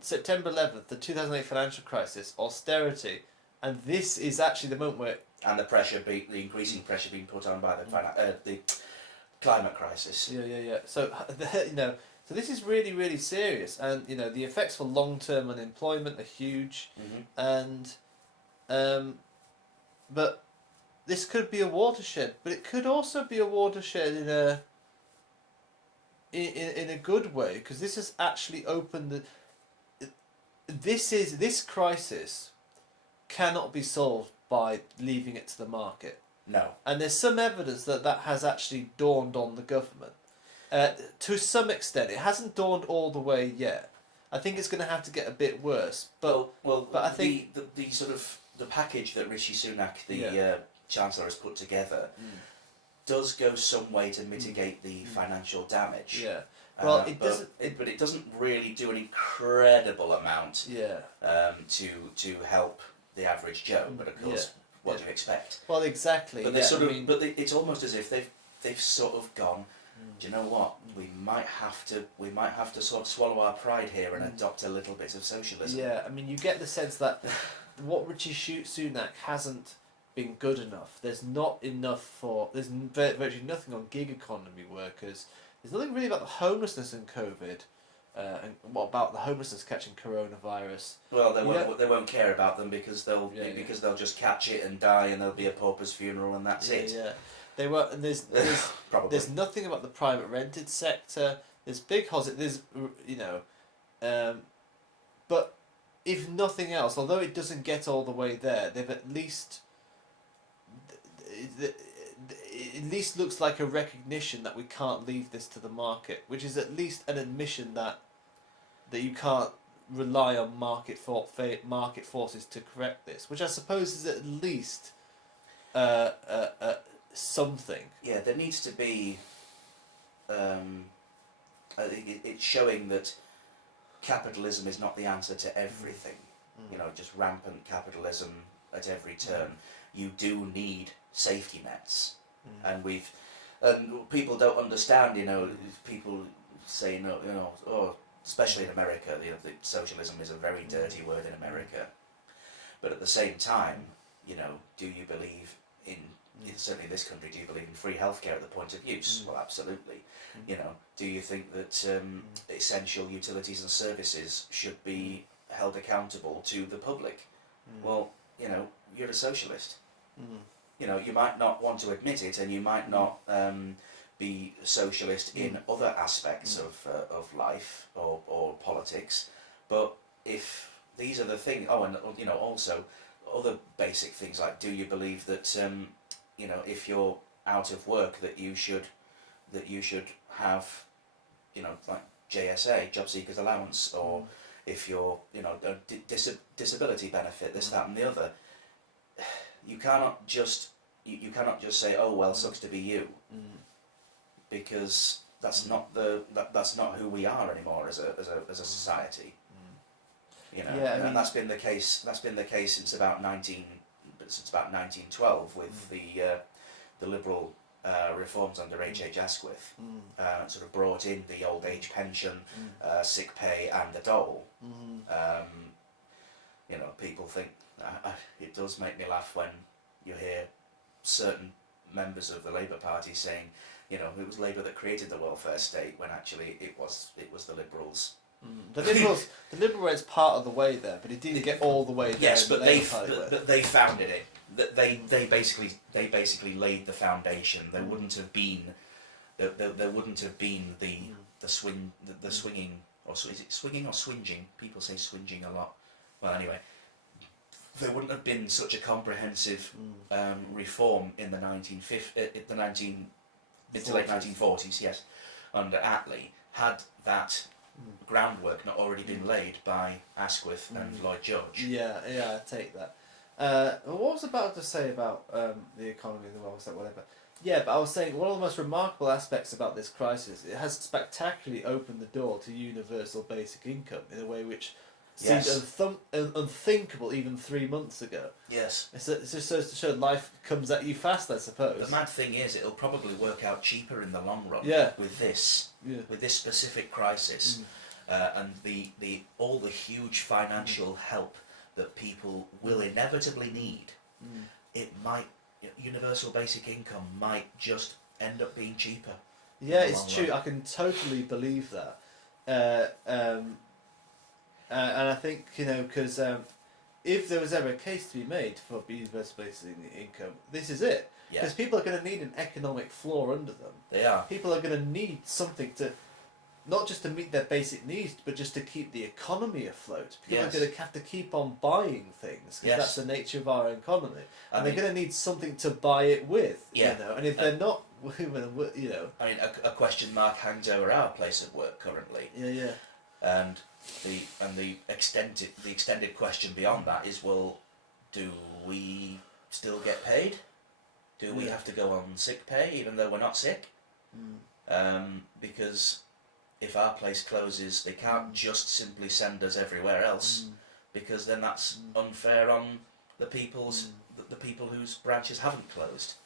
September 11th, the 2008 financial crisis, austerity, and this is actually the moment where... And the increasing pressure being put on by the climate crisis. Yeah. So, so this is really serious, and the effects for long-term unemployment are huge, and but this could be a watershed, but it could also be a watershed in a good way, because this has actually opened this crisis cannot be solved by leaving it to the market. No. And there's some evidence that has actually dawned on the government. To some extent, it hasn't dawned all the way yet. I think it's going to have to get a bit worse. But but I think the sort of the package that Rishi Sunak, the Chancellor, has put together does go some way to mitigate the financial damage. Yeah. Well, but it doesn't really do an incredible amount. Yeah. To help the average Joe. But of course, what do you expect? Well, exactly. But it's almost as if they've sort of gone. Do you know what? We might have to sort of swallow our pride here and adopt a little bit of socialism. Yeah, I mean, you get the sense that what Rishi Sunak hasn't been good enough. There's not enough for. There's virtually nothing on gig economy workers. There's nothing really about the homelessness in COVID. And what about the homelessness catching coronavirus? Well, they won't care about them because they'll just catch it and die, and there'll be a pauper's funeral, and that's it. Yeah. They were. And there's nothing about the private rented sector. There's big there's but if nothing else, although it doesn't get all the way there, they've at least it at least looks like a recognition that we can't leave this to the market, which is at least an admission that you can't rely on market forces to correct this, which I suppose is at least something. Yeah, there needs to be. It's showing that capitalism is not the answer to everything. Just rampant capitalism at every turn. You do need safety nets, and people don't understand. People say especially in America, the socialism is a very dirty word in America. But at the same time, do you believe in certainly in this country? Do you believe in free healthcare at the point of use? Well, absolutely. Do you think that essential utilities and services should be held accountable to the public? Well, you're a socialist. You might not want to admit it, and you might not be socialist in other aspects of life or politics, but if these are the things, and also other basic things like, do you believe that if you're out of work that you should have like JSA, job seekers allowance, or if you're a disability benefit, this, that, and the other. You cannot just say, oh well, sucks to be you, because that's not that's not who we are anymore as a society. And that's been the case. That's been the case since about 1912 with the Liberal reforms under H.H. Asquith. Sort of brought in the old age pension, sick pay, and the dole. People think it does make me laugh when you hear certain members of the Labour Party saying, it was Labour that created the welfare state, when actually it was the Liberals. The Liberal way's part of the way there, but it didn't get all the way there. Yes, but they founded it. They basically laid the foundation. There wouldn't have been there wouldn't have been the swinging, or is it swinging or swinging? People say swinging a lot. Well, anyway, there wouldn't have been such a comprehensive reform in the mid to late 1940s, yes, under Attlee, had that groundwork not already been laid by Asquith and Lloyd George. Yeah, I take that. What was I about to say about the economy and the welfare, whatever? Yeah, but I was saying one of the most remarkable aspects about this crisis, it has spectacularly opened the door to universal basic income in a way which seemed unthinkable even 3 months ago. Yes. It's just so to show life comes at you fast, I suppose. The mad thing is, it'll probably work out cheaper in the long run. Yeah. With this specific crisis, and all the huge financial help that people will inevitably need. It might universal basic income might just end up being cheaper. Yeah, it's true. I can totally believe that. And I think, because if there was ever a case to be made for universal basic income, this is it. Because people are going to need an economic floor under them. They are. People are going to need something to, not just to meet their basic needs, but just to keep the economy afloat. People are going to have to keep on buying things, because that's the nature of our economy. And they're going to need something to buy it with, And if they're not, I mean, a question mark hangs over our place of work currently. Yeah. And the extended question beyond that is, well, do we still get paid? Do we have to go on sick pay even though we're not sick? Because if our place closes, they can't just simply send us everywhere else, because then that's unfair on the people whose branches haven't closed.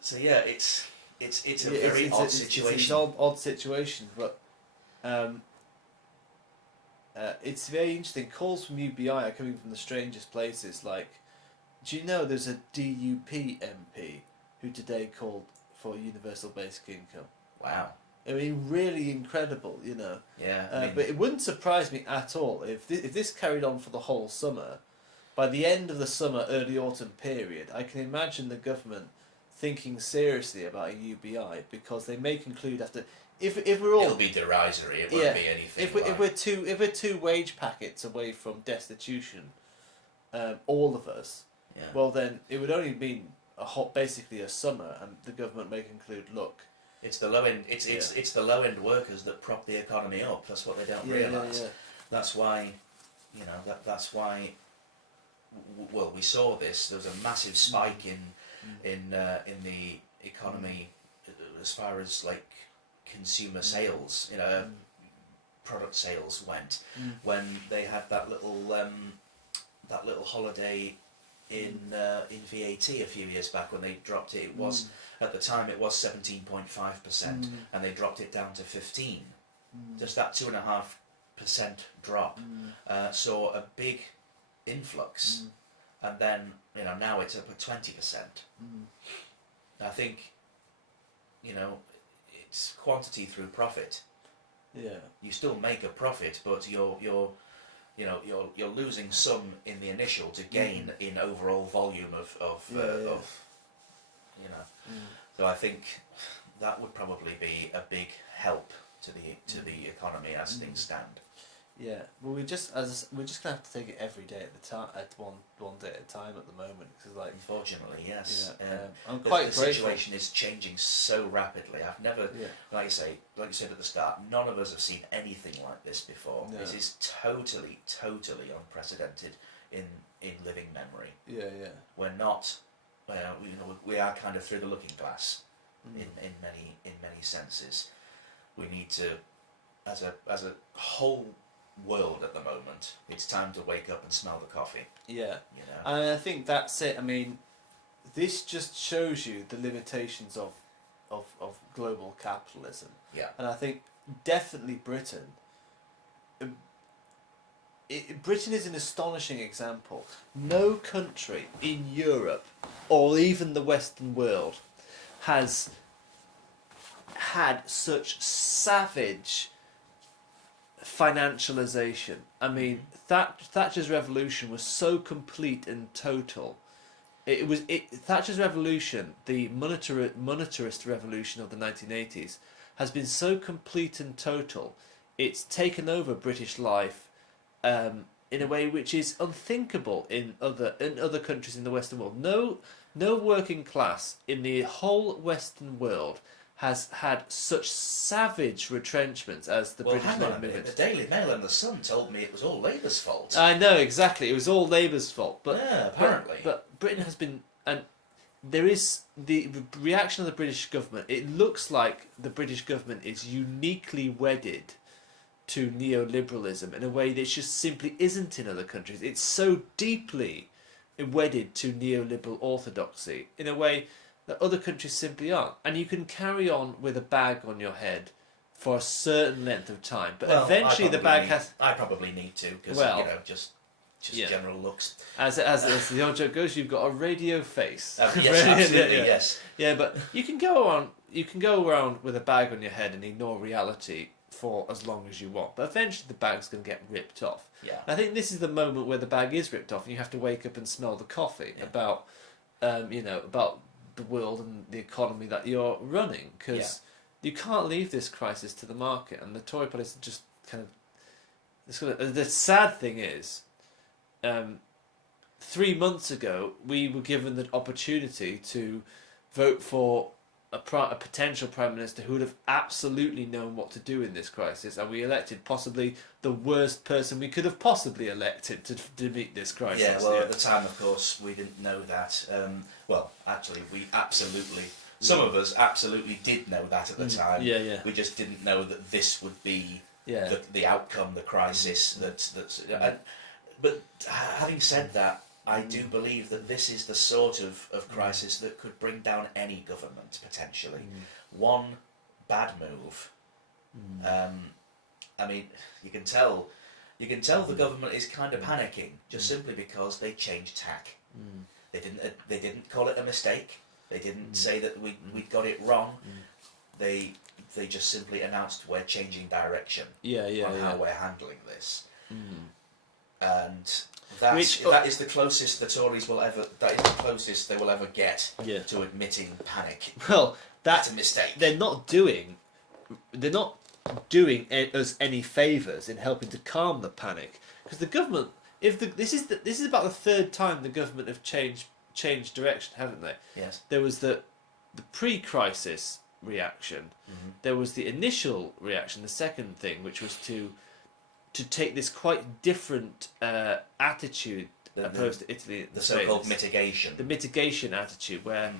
So yeah, it's a very odd situation. It's an odd situation, but it's very interesting. Calls from UBI are coming from the strangest places. Like, do you know there's a DUP MP who today called for universal basic income? Wow. I mean, really incredible, Yeah. But it wouldn't surprise me at all if this carried on for the whole summer. By the end of the summer, early autumn period, I can imagine the government thinking seriously about a UBI, because they may conclude after if we're all, it'll be derisory. It won't be anything. If we're two wage packets away from destitution, all of us, well then it would only mean basically a summer, and the government may conclude, look, it's the low end. It's the low end workers that prop the economy up. That's what they don't realise. Yeah. That's why, that's why. Well, we saw this. There was a massive spike in the economy as far as like consumer sales, product sales went, when they had that little holiday in VAT a few years back when they dropped it. It was at the time it was 17.5%, and they dropped it down to 15. Just that 2.5% drop saw a big influx, and then now it's up at 20%. I think it's quantity through profit. Yeah. You still make a profit, but you're losing some in the initial to gain in overall volume of So I think that would probably be a big help to the economy as things stand. Yeah, well, we're just gonna have to take it every day at the time, at one day at a time at the moment, because like, Unfortunately, yes. I'm The quite grateful. situation is changing so rapidly. I've never, Yeah, like you said at the start, none of us have seen anything like this before. No. This is totally, totally unprecedented in living memory. yeah. We're not, we are kind of through the looking glass Mm. in many senses. We need to, as a whole world at the moment, it's time to wake up and smell the coffee. Yeah, You know. and I think that's it. I mean, this just shows you the limitations of global capitalism, Yeah. and I think definitely Britain. Britain is an astonishing example. No country in Europe, or even the Western world, has had such savage financialization. I mean, Thatcher's revolution was so complete and total. Thatcher's revolution, the monetarist revolution of the 1980s, has been so complete and total. It's taken over British life in a way which is unthinkable in other countries in the Western world. No working class in the whole Western world has had such savage retrenchments as the British hang on Labour a minute. movement. The Daily Mail and the Sun told me it was all Labour's fault. I know, exactly. It was all Labour's fault. But yeah, apparently. But Britain has been, and there is the reaction of the British government. It looks like the British government is uniquely wedded to neoliberalism in a way that just simply isn't in other countries. It's so deeply wedded to neoliberal orthodoxy in a way that other countries simply aren't. And you can carry on with a bag on your head for a certain length of time, but eventually the bag has. I probably need to because just general looks. As the old joke goes, you've got a radio face. Yes, absolutely, yes. Yeah, but you can go on. You can go around with a bag on your head and ignore reality for as long as you want, but eventually the bag's going to get ripped off. Yeah. And I think this is the moment where the bag is ripped off, and you have to wake up and smell the coffee about, about the world and the economy that you're running, because you can't leave this crisis to the market, and the Tory policy just kind of. The sad thing is, 3 months ago we were given the opportunity to vote for a potential Prime Minister who would have absolutely known what to do in this crisis, and we elected possibly the worst person we could have possibly elected to meet this crisis. Yeah, well, at the time, of course, we didn't know that. Well, actually, some of us absolutely did know that at the time. Yeah. We just didn't know that this would be the outcome, the crisis. But having said that, I do believe that this is the sort of crisis that could bring down any government, potentially. One bad move. I mean, you can tell the government is kind of panicking, just simply because they changed tack. They didn't call it a mistake. They didn't say that we got it wrong. They just simply announced we're changing direction on how we're handling this. And that is the closest the Tories will ever. That is the closest they will ever get to admitting panic. Well, that's a mistake. They're not doing us any favours in helping to calm the panic, because the government. This is about the third time the government have changed direction, haven't they? Yes. There was the pre-crisis reaction. There was the initial reaction, the second thing, which was to take this quite different attitude opposed to Italy. The so-called mitigation. The mitigation attitude, where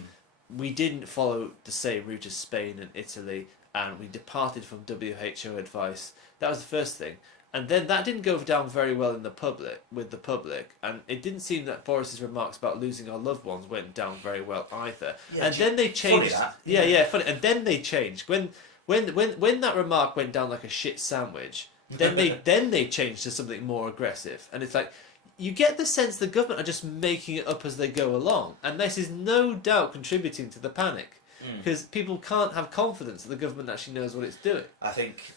we didn't follow the same route as Spain and Italy, and we departed from WHO advice. That was the first thing. And then that didn't go down very well with the public, and it didn't seem that Boris's remarks about losing our loved ones went down very well either. Yeah, and then they changed. Funny. And then they changed when that remark went down like a shit sandwich. Then they changed to something more aggressive, and it's like you get the sense the government are just making it up as they go along, and this is no doubt contributing to the panic, because people can't have confidence that the government actually knows what it's doing. I think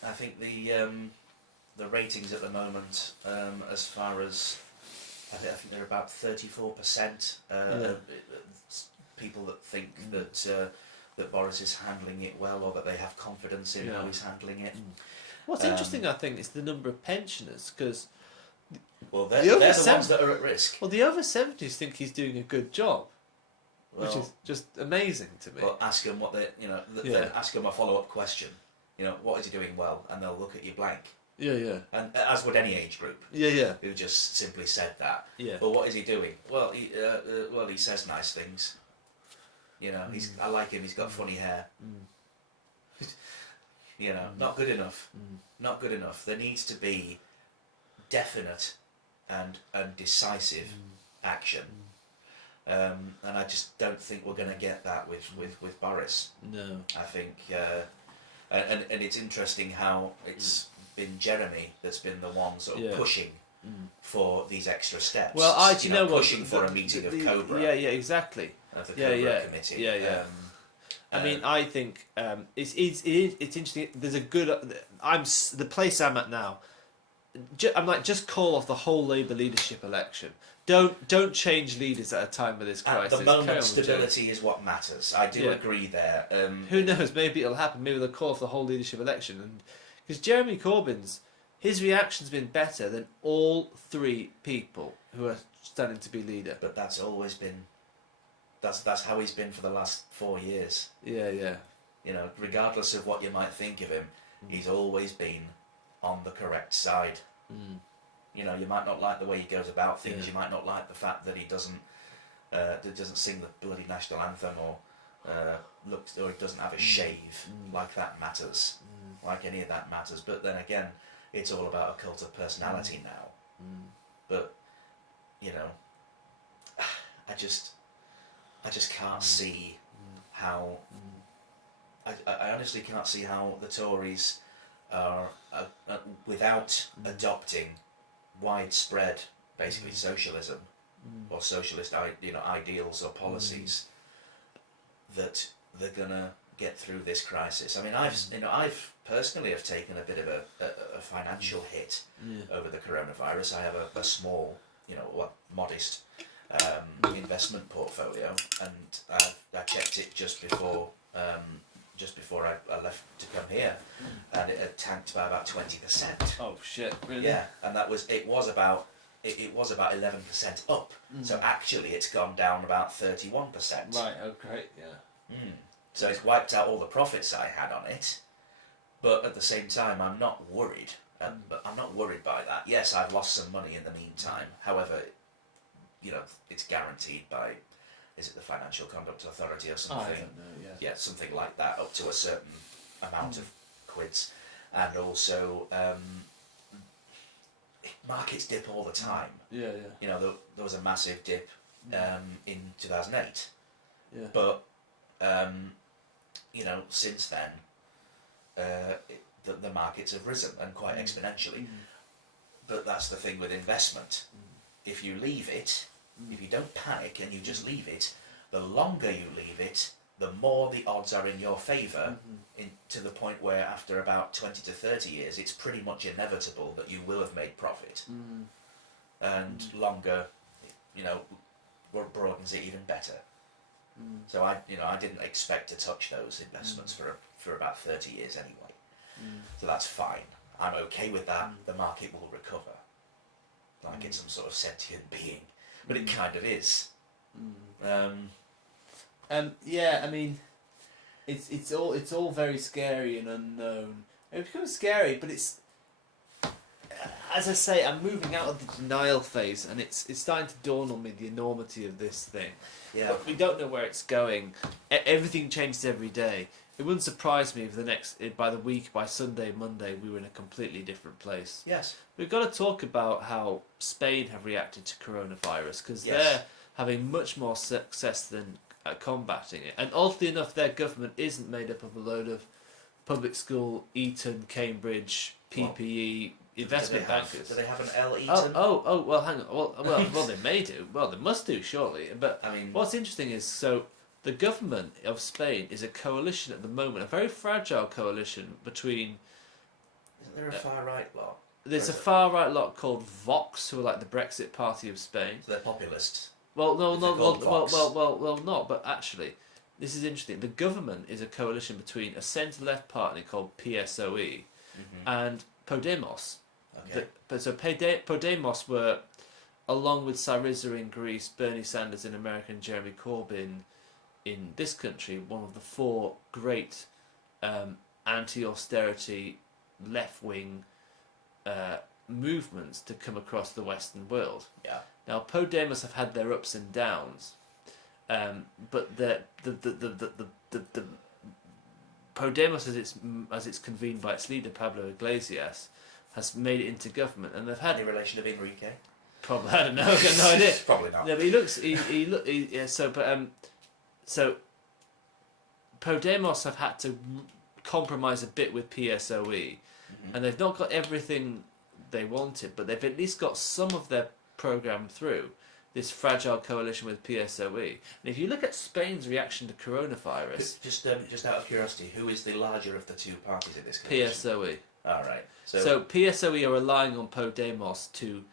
the ratings at the moment, as far as I think they're about 34% people that think that Boris is handling it well, or that they have confidence in how he's handling it. What's interesting, I think, is the number of pensioners, because Well, they're the ones that are at risk. Well, the over 70s think he's doing a good job, Well, which is just amazing to me. But ask them what they, then ask them a follow-up question. What is he doing well? And they'll look at you blank. Yeah. And as would any age group. Yeah. Who just simply said that. Yeah. But what is he doing? Well, he says nice things. I like him. He's got funny hair. Not good enough. Not good enough. There needs to be definite and decisive action. And I just don't think we're going to get that with Boris. No. I think, and it's interesting how it's been Jeremy that's been the one sort of pushing for these extra steps. Well, pushing for a meeting of Cobra. Yeah, exactly. Of the Cobra committee. Yeah. I mean, I think it's interesting. There's a good. The place I'm at now. I'm like, just call off the whole Labour leadership election. Don't change leaders at a time of this crisis. At the moment, stability is what matters. I do agree there. Who knows? Maybe it'll happen. Maybe they'll call off the whole leadership election, and because Jeremy Corbyn's reaction's been better than all three people who are standing to be leader. But that's always been. That's how he's been for the last 4 years. Yeah. Regardless of what you might think of him, he's always been on the correct side. You might not like the way he goes about things. You might not like the fact that he doesn't sing the bloody national anthem or he doesn't have a shave. Like that matters. Like any of that matters. But then again, it's all about a cult of personality now. But I just can't see how. I honestly can't see how the Tories are without adopting widespread, basically socialism or socialist, ideals or policies, that they're gonna get through this crisis. I mean, I've personally have taken a bit of a financial hit over the coronavirus. I have a small, modest investment portfolio, and I checked it just before I left to come here, and it had tanked by about 20%. Oh shit! Really? Yeah, and it was about 11% up. So actually, it's gone down about 31%. Right. Oh, great. Yeah. So it's wiped out all the profits I had on it, but at the same time, I'm not worried. But I'm not worried by that. Yes, I've lost some money in the meantime. However, it's guaranteed by, is it the Financial Conduct Authority or something? I don't know, Yeah, something like that, up to a certain amount of quids. And also, markets dip all the time. Yeah. There was a massive dip in 2008. Yeah. But, since then, the markets have risen, and quite exponentially. But that's the thing with investment. If you leave it, if you don't panic and you just leave it, the longer you leave it, the more the odds are in your favour, to the point where after about 20 to 30 years, it's pretty much inevitable that you will have made profit. And longer, broadens it even better. So I didn't expect to touch those investments for about 30 years anyway. So that's fine. I'm okay with that. The market will recover. Like it's some sort of sentient being, but it kind of is. Yeah, I mean, it's all very scary and unknown. It becomes scary, but it's, as I say, I'm moving out of the denial phase, and it's starting to dawn on me the enormity of this thing. Yeah. But we don't know where it's going. Everything changes every day. It wouldn't surprise me if by Sunday, Monday, we were in a completely different place. Yes. We've got to talk about how Spain have reacted to coronavirus, because Yes. they're having much more success than combating it. And oddly enough, their government isn't made up of a load of public school, Eton, Cambridge, PPE, investment bankers. Do they have an L. Eton? Oh, well, hang on. Well, they may do. Well, they must do, surely. But I mean, what's interesting is, so the government of Spain is a coalition at the moment, a very fragile coalition between... Isn't there a far-right lot? There's a far-right lot called Vox, who are like the Brexit party of Spain. So they're populists. Well, no, If they're called Vox. well, not. But actually, this is interesting. The government is a coalition between a centre-left party called PSOE and Podemos. Okay. Podemos were, along with Syriza in Greece, Bernie Sanders in America, and Jeremy Corbyn in this country, one of the four great anti-austerity left-wing movements to come across the Western world. Yeah. Now, Podemos have had their ups and downs, but the Podemos, as it's convened by its leader Pablo Iglesias, has made it into government, and they've had Any relation of Enrique? probably, I don't know, I've got no idea. Probably not. Yeah, but he looks yeah. So Podemos have had to compromise a bit with PSOE, and they've not got everything they wanted, but they've at least got some of their programme through this fragile coalition with PSOE. And if you look at Spain's reaction to coronavirus, Just out of curiosity, who is the larger of the two parties in this coalition? PSOE. All right. So PSOE are relying on Podemos to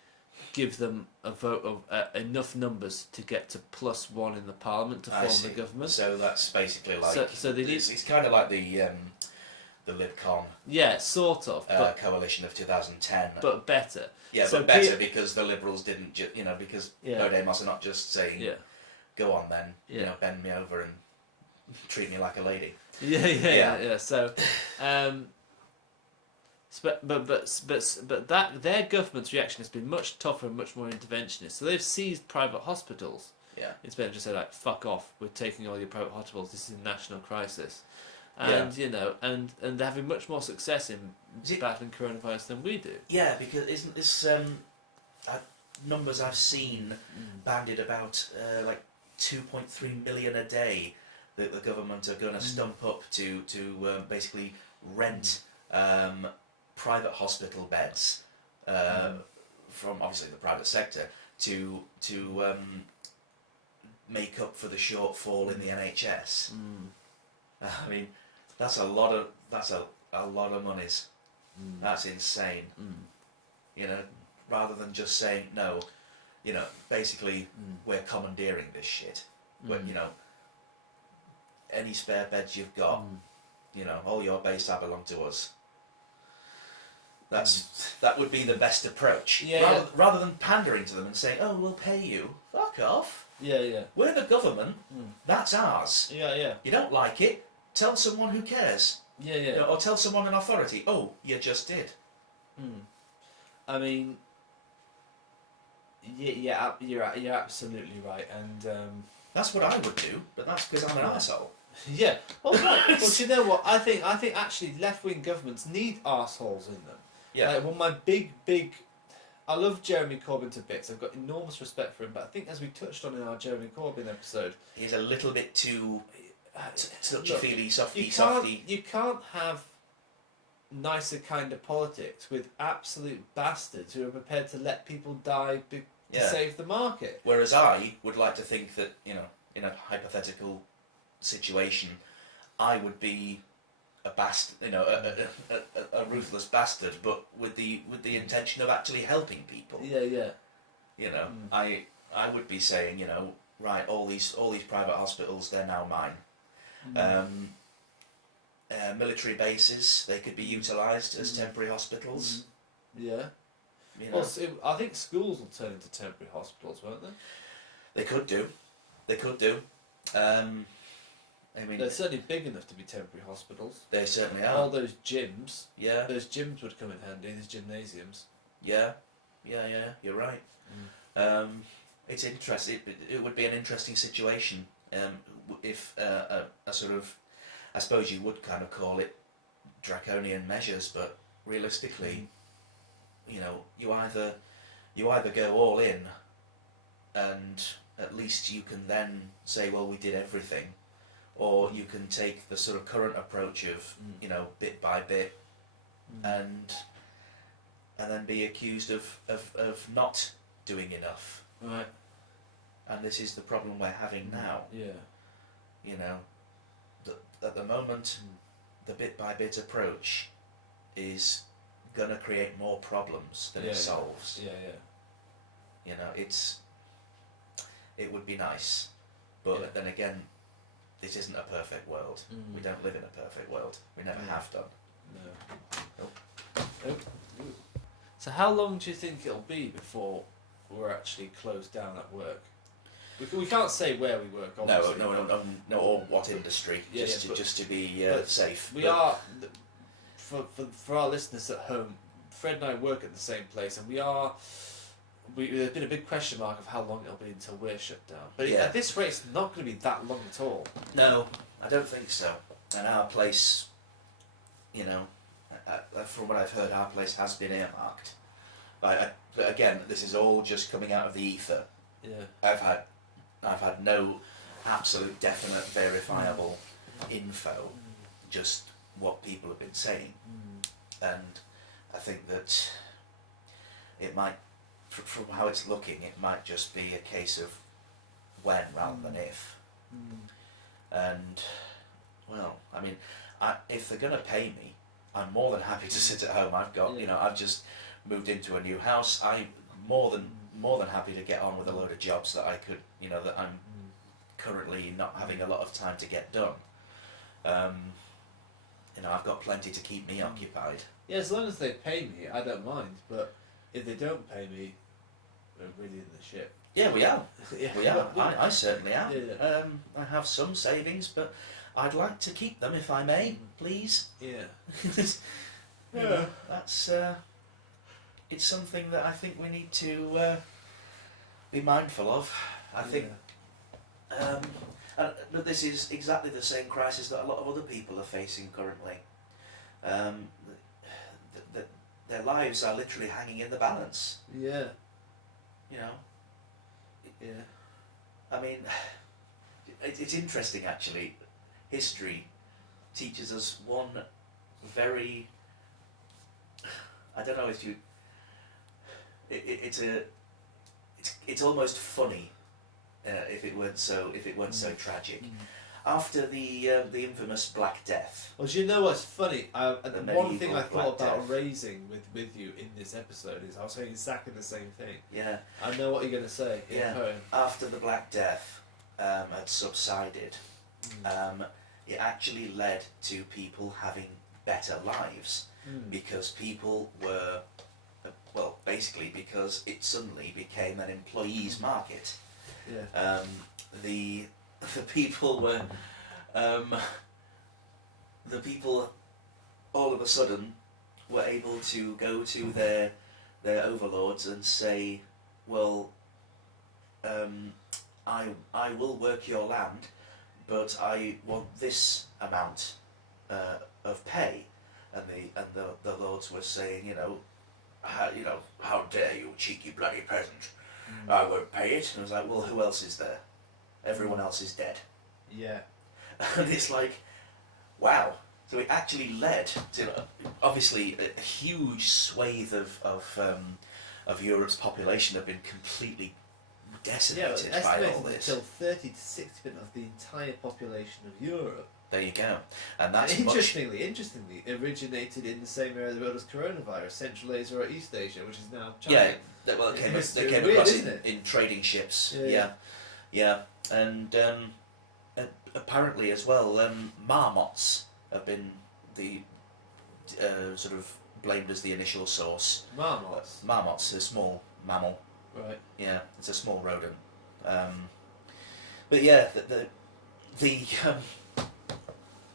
give them a vote of enough numbers to get to +1 in the parliament to form the government. So that's basically like so they need. It's kind of like the Lib Con Yeah, sort of, but coalition of 2010. but better. Yeah, so but better because the Liberals didn't, because Yeah. Podemos are not just saying, Yeah. go on then, Yeah. bend me over and treat me like a lady. Yeah. So, but that their government's reaction has been much tougher and much more interventionist. So they've seized private hospitals. Yeah. Instead of just saying like, "Fuck off, we're taking all your private hospitals. This is a national crisis," and and they're having much more success in battling coronavirus than we do. Yeah, because isn't this numbers I've seen bandied about like 2.3 million a day that the government are going to stump up to basically rent private hospital beds from obviously the private sector to make up for the shortfall in the NHS. I mean, that's a lot of monies. That's insane. Rather than just saying no, basically we're commandeering this shit. But any spare beds you've got, all your base that belong to us. That would be the best approach. Rather than pandering to them and saying, "Oh, we'll pay you." Fuck off. Yeah. We're the government. That's ours. Yeah. You don't like it? Tell someone who cares. Yeah. Or tell someone in authority. Oh, you just did. I mean, yeah, you're absolutely right, and that's what I would do, but that's because I'm an arsehole. Yeah. Well, but you know what? I think actually left-wing governments need arseholes in them. Yeah. Like, one of my big. I love Jeremy Corbyn to bits. I've got enormous respect for him, but I think, as we touched on in our Jeremy Corbyn episode, he's a little bit too touchy-feely, softy. You can't have nicer kind of politics with absolute bastards who are prepared to let people die to save the market. Whereas I would like to think that, in a hypothetical situation, I would be a bastard, a ruthless bastard, but with the intention of actually helping people. Yeah. I would be saying, right, all these private hospitals, they're now mine. Military bases, they could be utilised as temporary hospitals. Yeah. Well, I think schools will turn into temporary hospitals, won't they? They could do. I mean, they're certainly big enough to be temporary hospitals. They certainly are. All those gyms. Yeah. Those gyms would come in handy. These gymnasiums. Yeah. You're right. It's interesting. It would be an interesting situation if a sort of, I suppose you would kind of call it draconian measures, but realistically, you either go all in, and at least you can then say, well, we did everything, or you can take the sort of current approach of bit by bit, and then be accused of not doing enough. Right. And this is the problem we're having now. Yeah. At the moment, the bit by bit approach is gonna create more problems than it solves. Yeah. It would be nice, but then again, this isn't a perfect world. We don't live in a perfect world. We never have done. No. Nope. Oh. So how long do you think it'll be before we're actually closed down at work? We can't say where we work, obviously. No, or what industry, Yeah, just to be safe. We are, for our listeners at home, Fred and I work at the same place, and there's been a big question mark of how long it'll be until we're shut down. But at this rate, it's not going to be that long at all. No, I don't think so. And our place, you know, from what I've heard, our place has been earmarked. But again, this is all just coming out of the ether. Yeah. I've had no absolute, definite, verifiable info, just what people have been saying. And I think that it might, from how it's looking, it might just be a case of when rather than if. And, well, I mean, if they're going to pay me, I'm more than happy to sit at home. I've just moved into a new house. I'm more than happy to get on with a load of jobs that I could, that I'm currently not having a lot of time to get done. I've got plenty to keep me occupied. Yeah, as long as they pay me, I don't mind. But if they don't pay me, we're really in the shit. Yeah, we are. Yeah. We are. I certainly am. Yeah. I have some savings, but I'd like to keep them if I may, please. Yeah. That's it's something that I think we need to be mindful of. I think, but this is exactly the same crisis that a lot of other people are facing currently. Their lives are literally hanging in the balance. Yeah. Yeah. I mean, it's interesting actually. History teaches us one very, I don't know if you, it's almost funny if it weren't so tragic. After the infamous Black Death. Well, do you know what's funny? One thing I thought about Death. raising with you in this episode is I was saying exactly the same thing. Yeah. I know what you're going to say. Yeah. After the Black Death had subsided, it actually led to people having better lives because people were, basically because it suddenly became an employees' market. Yeah. The people were, the people all of a sudden were able to go to their overlords and say, well, I will work your land, but I want this amount of pay, and the lords were saying, how dare you, cheeky bloody peasant, I won't pay it. And I was like, well, who else is there? Everyone else is dead. Yeah. And it's like, wow. So it actually led to, obviously, a huge swathe of Europe's population have been completely decimated by all this. Until 30 to 60% of the entire population of Europe. There you go. And that's interestingly, originated in the same area of the world as coronavirus, Central Asia or East Asia, which is now China. Yeah, well, they came weird, across isn't in trading ships. Yeah. And apparently as well, marmots have been the sort of blamed as the initial source. Marmots? Marmots, a small mammal. Right. Yeah, it's a small rodent. But yeah, the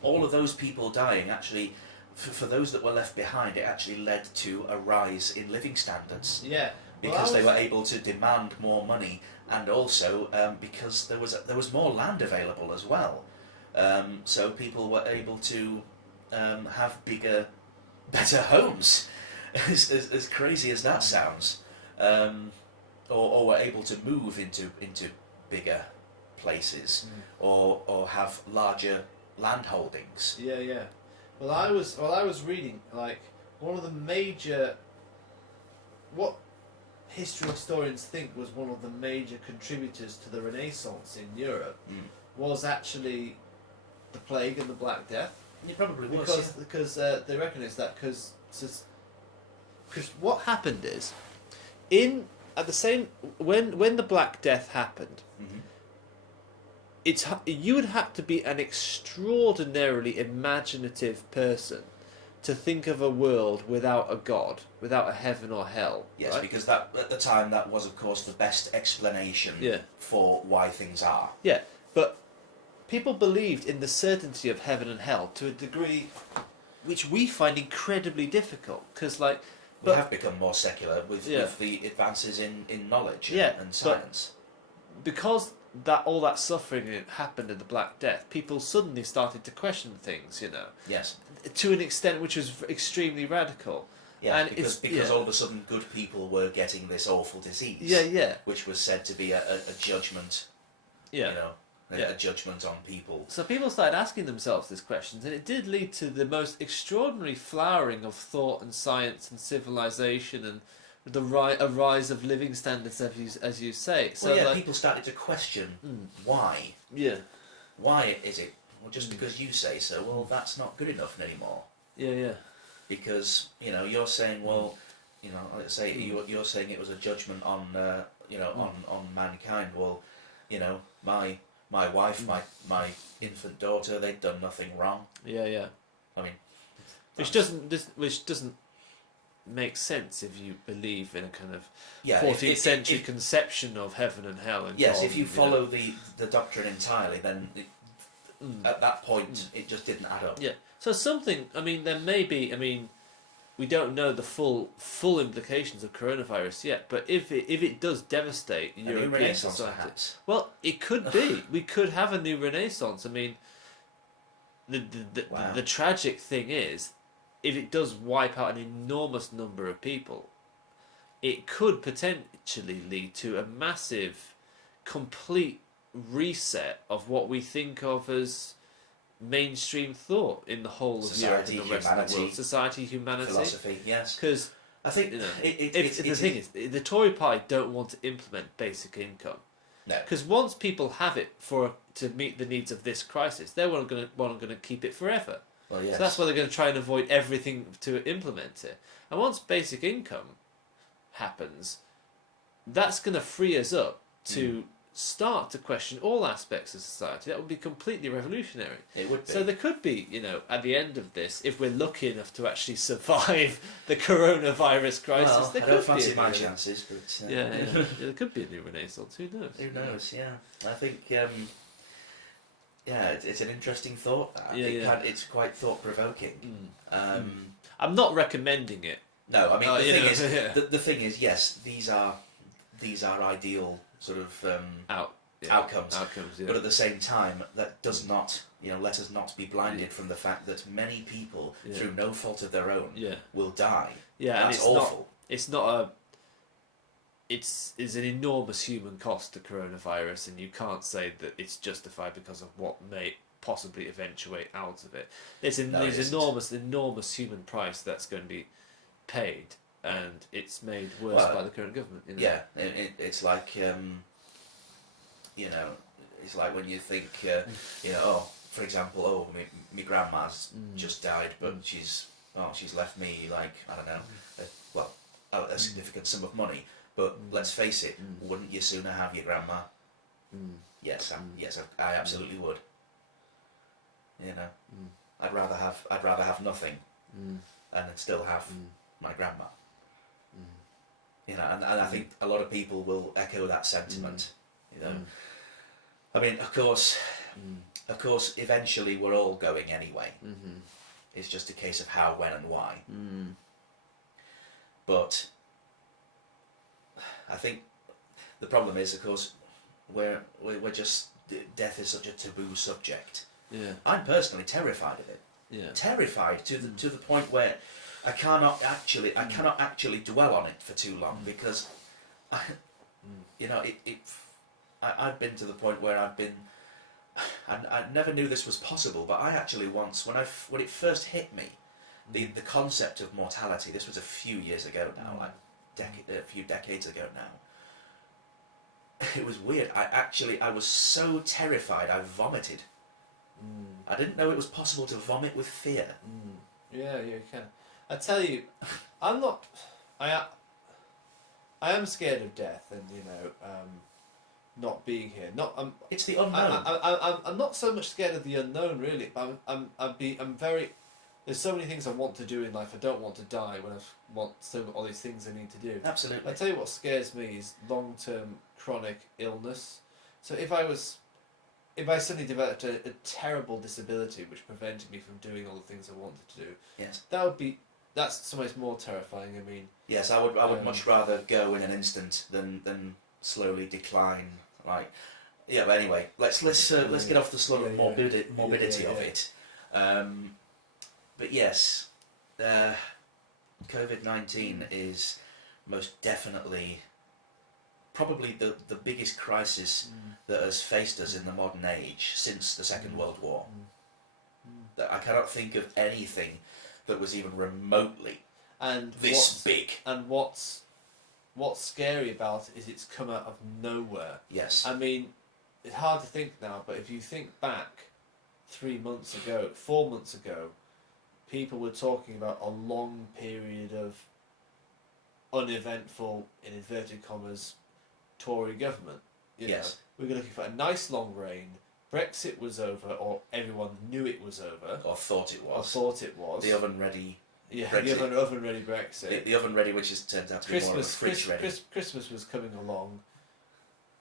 all of those people dying actually, for those that were left behind, it actually led to a rise in living standards. Yeah. Because they were able to demand more money, and also because there was more land available as well. So people were able to have bigger, better homes, as crazy as that sounds, or were able to move into bigger places, or have larger land holdings. Yeah. Well, I was reading like one of the major what history historians think was one of the major contributors to the Renaissance in Europe was actually the plague and the Black Death. It probably was, because they reckon it's that because what happened is when the Black Death happened, you would have to be an extraordinarily imaginative person to think of a world without a God, without a heaven or hell. Yes, right? because that at the time that was, of course, the best explanation Yeah. for why things are. Yeah, but people believed in the certainty of heaven and hell to a degree which we find incredibly difficult. Because, like, We have become more secular with Yeah. the advances in knowledge Yeah, and but- science. because that all that suffering happened in the Black Death, people suddenly started to question things, Yes. to an extent which was extremely radical. Yeah, And because yeah. all of a sudden good people were getting this awful disease. Yeah. Which was said to be a judgment. Yeah. You know, Yeah. a judgment on people. So people started asking themselves these questions, and it did lead to the most extraordinary flowering of thought and science and civilization and a rise of living standards, as you say. So Well, yeah, like, people started to question why. yeah, Why is it? Well, just because you say so, well, that's not good enough anymore. yeah. Because you're saying, well, let's say you're saying it was a judgment on on mankind. Well, my wife, my infant daughter, they'd done nothing wrong. Yeah. I mean, Which doesn't make sense if you believe in a kind of yeah, 14th if- century if- conception of heaven and hell. And yes, God, if you follow the doctrine entirely, then at that point it just didn't add up. Yeah. So something. I mean, there may be. I mean, we don't know the full implications of coronavirus yet. But if it does devastate A new European renaissance, society, perhaps. well, it could be. We could have a new renaissance. I mean, Wow. the tragic thing is, if it does wipe out an enormous number of people, it could potentially lead to a massive, complete reset of what we think of as mainstream thought in the whole of Europe Society, and the rest of the humanity, world. Society, humanity. Philosophy, yes. Because I think the thing is, the Tory party don't want to implement basic income. no. Because once people have it to meet the needs of this crisis, they're going to keep it forever. Well, yes. So that's why they're going to try and avoid everything to implement it. And once basic income happens, that's going to free us up to start to question all aspects of society. That would be completely revolutionary. It would be. So there could be, at the end of this, if we're lucky enough to actually survive the coronavirus crisis, well, there I could don't fancy be my chances, but yeah, there could be a new renaissance. Who knows? who knows? Yeah, I think it's an interesting thought. That. It's quite thought provoking. I'm not recommending it. No, I mean the thing is, yeah. the thing is, yes, these are ideal sort of outcomes. Outcomes, yeah. But at the same time, that does not, let us not be blinded from the fact that many people, through no fault of their own, will die. Yeah, That's and awful. it's an enormous human cost to coronavirus, and you can't say that it's justified because of what may possibly eventuate out of it. There's enormous human price that's going to be paid, and it's made worse by the current government. Yeah, it's like it's like when you think for example, my grandma's just died, but she's left me, like, I don't know, a significant sum of money. But let's face it, wouldn't you sooner have your grandma? Yes, I absolutely would. I'd rather have nothing and still have my grandma. And I think a lot of people will echo that sentiment. I mean, of course, eventually we're all going anyway. It's just a case of how, when, and why. But I think the problem is, of course, we're just, death is such a taboo subject. Yeah. I'm personally terrified of it. Yeah. Terrified to the point where I cannot actually dwell on it for too long, because I've been to the point where I never knew this was possible, but I actually once, when it first hit me, the concept of mortality, this was a few years ago now, a few decades ago now. It was weird. I was so terrified I vomited. I didn't know it was possible to vomit with fear. Yeah, you can. I tell you, I'm not. I am scared of death, and not being here. It's the unknown. I'm not so much scared of the unknown, really. But I'm very. there's so many things I want to do in life. I don't want to die when all these things I need to do. Absolutely. I tell you what scares me is long-term chronic illness. So if I suddenly developed a terrible disability which prevented me from doing all the things I wanted to do, Yes. That's so much more terrifying. I mean, yes, I would much rather go in an instant than slowly decline. Like, yeah. But anyway, let's get off the sort of morbidity of it. But yes, COVID-19 is most definitely probably the biggest crisis that has faced us in the modern age since the Second World War. That I cannot think of anything that was even remotely big. And what's scary about it is it's come out of nowhere. Yes. I mean, it's hard to think now, but if you think back 4 months ago, people were talking about a long period of uneventful, in inverted commas, Tory government. Yes. We were looking for a nice long reign. Brexit was over, or everyone knew it was over. Or thought it was. The oven-ready Brexit. The oven-ready Brexit. The oven-ready, which has turned out to be more of a fridge-ready. Christmas was coming along,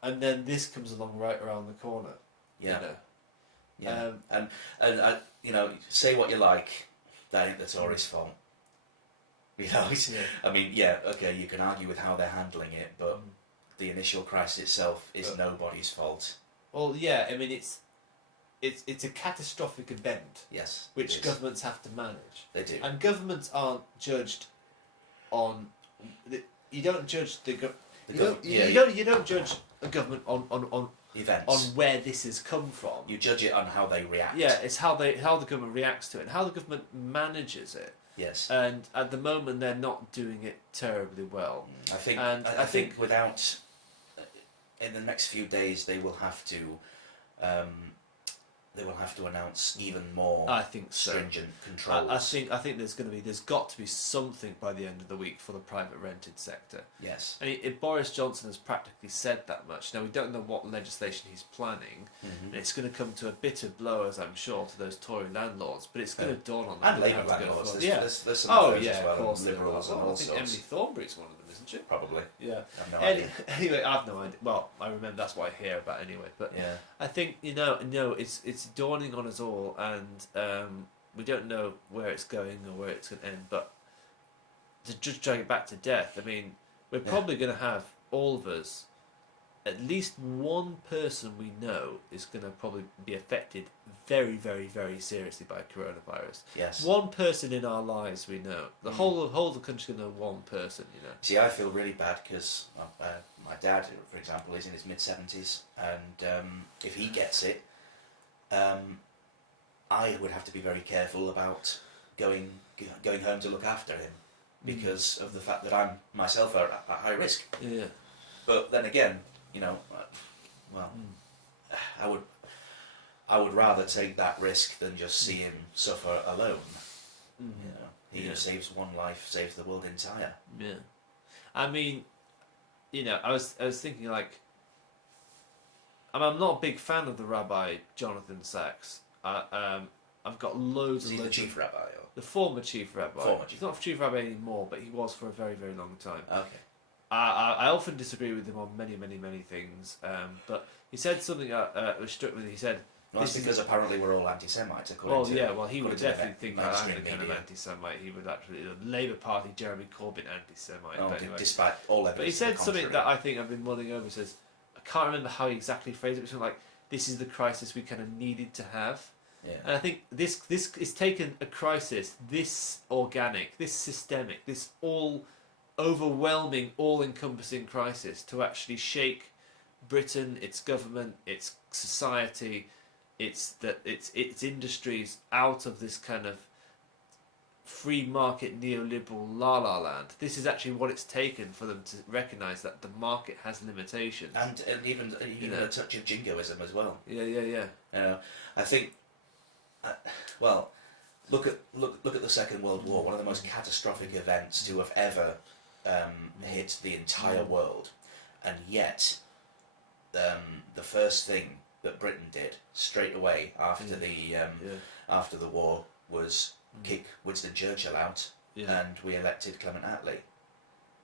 and then this comes along right around the corner. Yeah. You know? Yeah. And you know, say what you like, that ain't the Tories' fault. You know, I mean, yeah, okay, you can argue with how they're handling it, but the initial crisis itself is nobody's fault. Well, yeah, I mean, it's a catastrophic event. Yes. Which governments have to manage. They do. And governments aren't judged on. You don't judge you don't judge a government on events, on where this has come from. You judge it on how they react. Yeah, it's how the government reacts to it and how the government manages it. Yes. And at the moment, they're not doing it terribly well. I think without, in the next few days, they will have to announce even more stringent controls. I think there's got to be something by the end of the week for the private rented sector. Yes. And Boris Johnson has practically said that much. Now we don't know what legislation he's planning, and it's going to come to a bitter blow, as I'm sure, to those Tory landlords. But it's going to dawn on them. And Labour landlords. There's some of those as well, of course. Liberals and all I think sorts. Emily Thornberry's one of them, isn't she? Probably. Yeah. I have no idea. Anyway, I have no idea. Well, I remember that's what I hear about anyway. But yeah. I think it's dawning on us all, and we don't know where it's going or where it's going to end. But to just drag it back to death, I mean, we're probably going to have all of us. At least one person we know is going to probably be affected very, very, very seriously by coronavirus. Yes. One person in our lives we know. The whole of the country's going to know one person, you know. See, I feel really bad because my dad, for example, is in his mid-70s, and if he gets it, I would have to be very careful about going home to look after him because of the fact that I'm myself at high risk. Yeah. But then again, you know, I would rather take that risk than just see him suffer alone. You know, he who saves one life saves the world entire. Yeah. I mean, you know, I was thinking like, I'm not a big fan of the Rabbi Jonathan Sachs. I've got loads Is and he loads the chief rabbi? Or? The former chief rabbi. Former chief. He's not chief rabbi anymore, but he was for a very, very long time. Okay. I often disagree with him on many, many, many things. But he said something that struck me. He said, well, that's because apparently we're all anti-Semites, according to... he would definitely think that I'm the kind of media. anti-Semite. He would actually... The Labour Party, Jeremy Corbyn, anti-Semite. Oh, but anyway. Despite all evidence. But he said something that I think I've been mulling over. He says, I can't remember how he exactly phrased it, but something like, this is the crisis we kind of needed to have. Yeah. And I think this is taken a crisis, this organic, this systemic, this all overwhelming, all-encompassing crisis to actually shake Britain, its government, its society, its industries out of this kind of free market neoliberal la land. This is actually what it's taken for them to recognise that the market has limitations. And even a touch of jingoism as well. Yeah. I think, well, look at the Second World War, one of the most catastrophic events to have ever hit the entire world, and yet the first thing that Britain did straight away after the war was kick Winston Churchill out, Yeah. and we elected Clement Attlee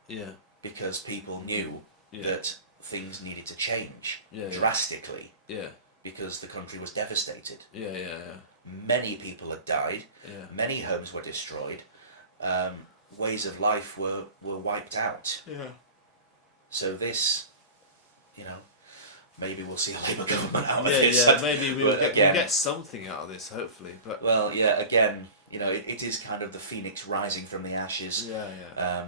Yeah. because people knew Yeah. that things needed to change Yeah. drastically Yeah. because the country was devastated. Yeah. Yeah. Many people had died. Yeah. Many homes were destroyed. Ways of life were wiped out. Yeah. So this, you know, maybe we'll see a Labour government out of Yeah. this. Yeah. Maybe we'll But get, again- we'll get something out of this, hopefully. But Well, yeah, again, you know, it is kind of the phoenix rising from the ashes. yeah. Yeah.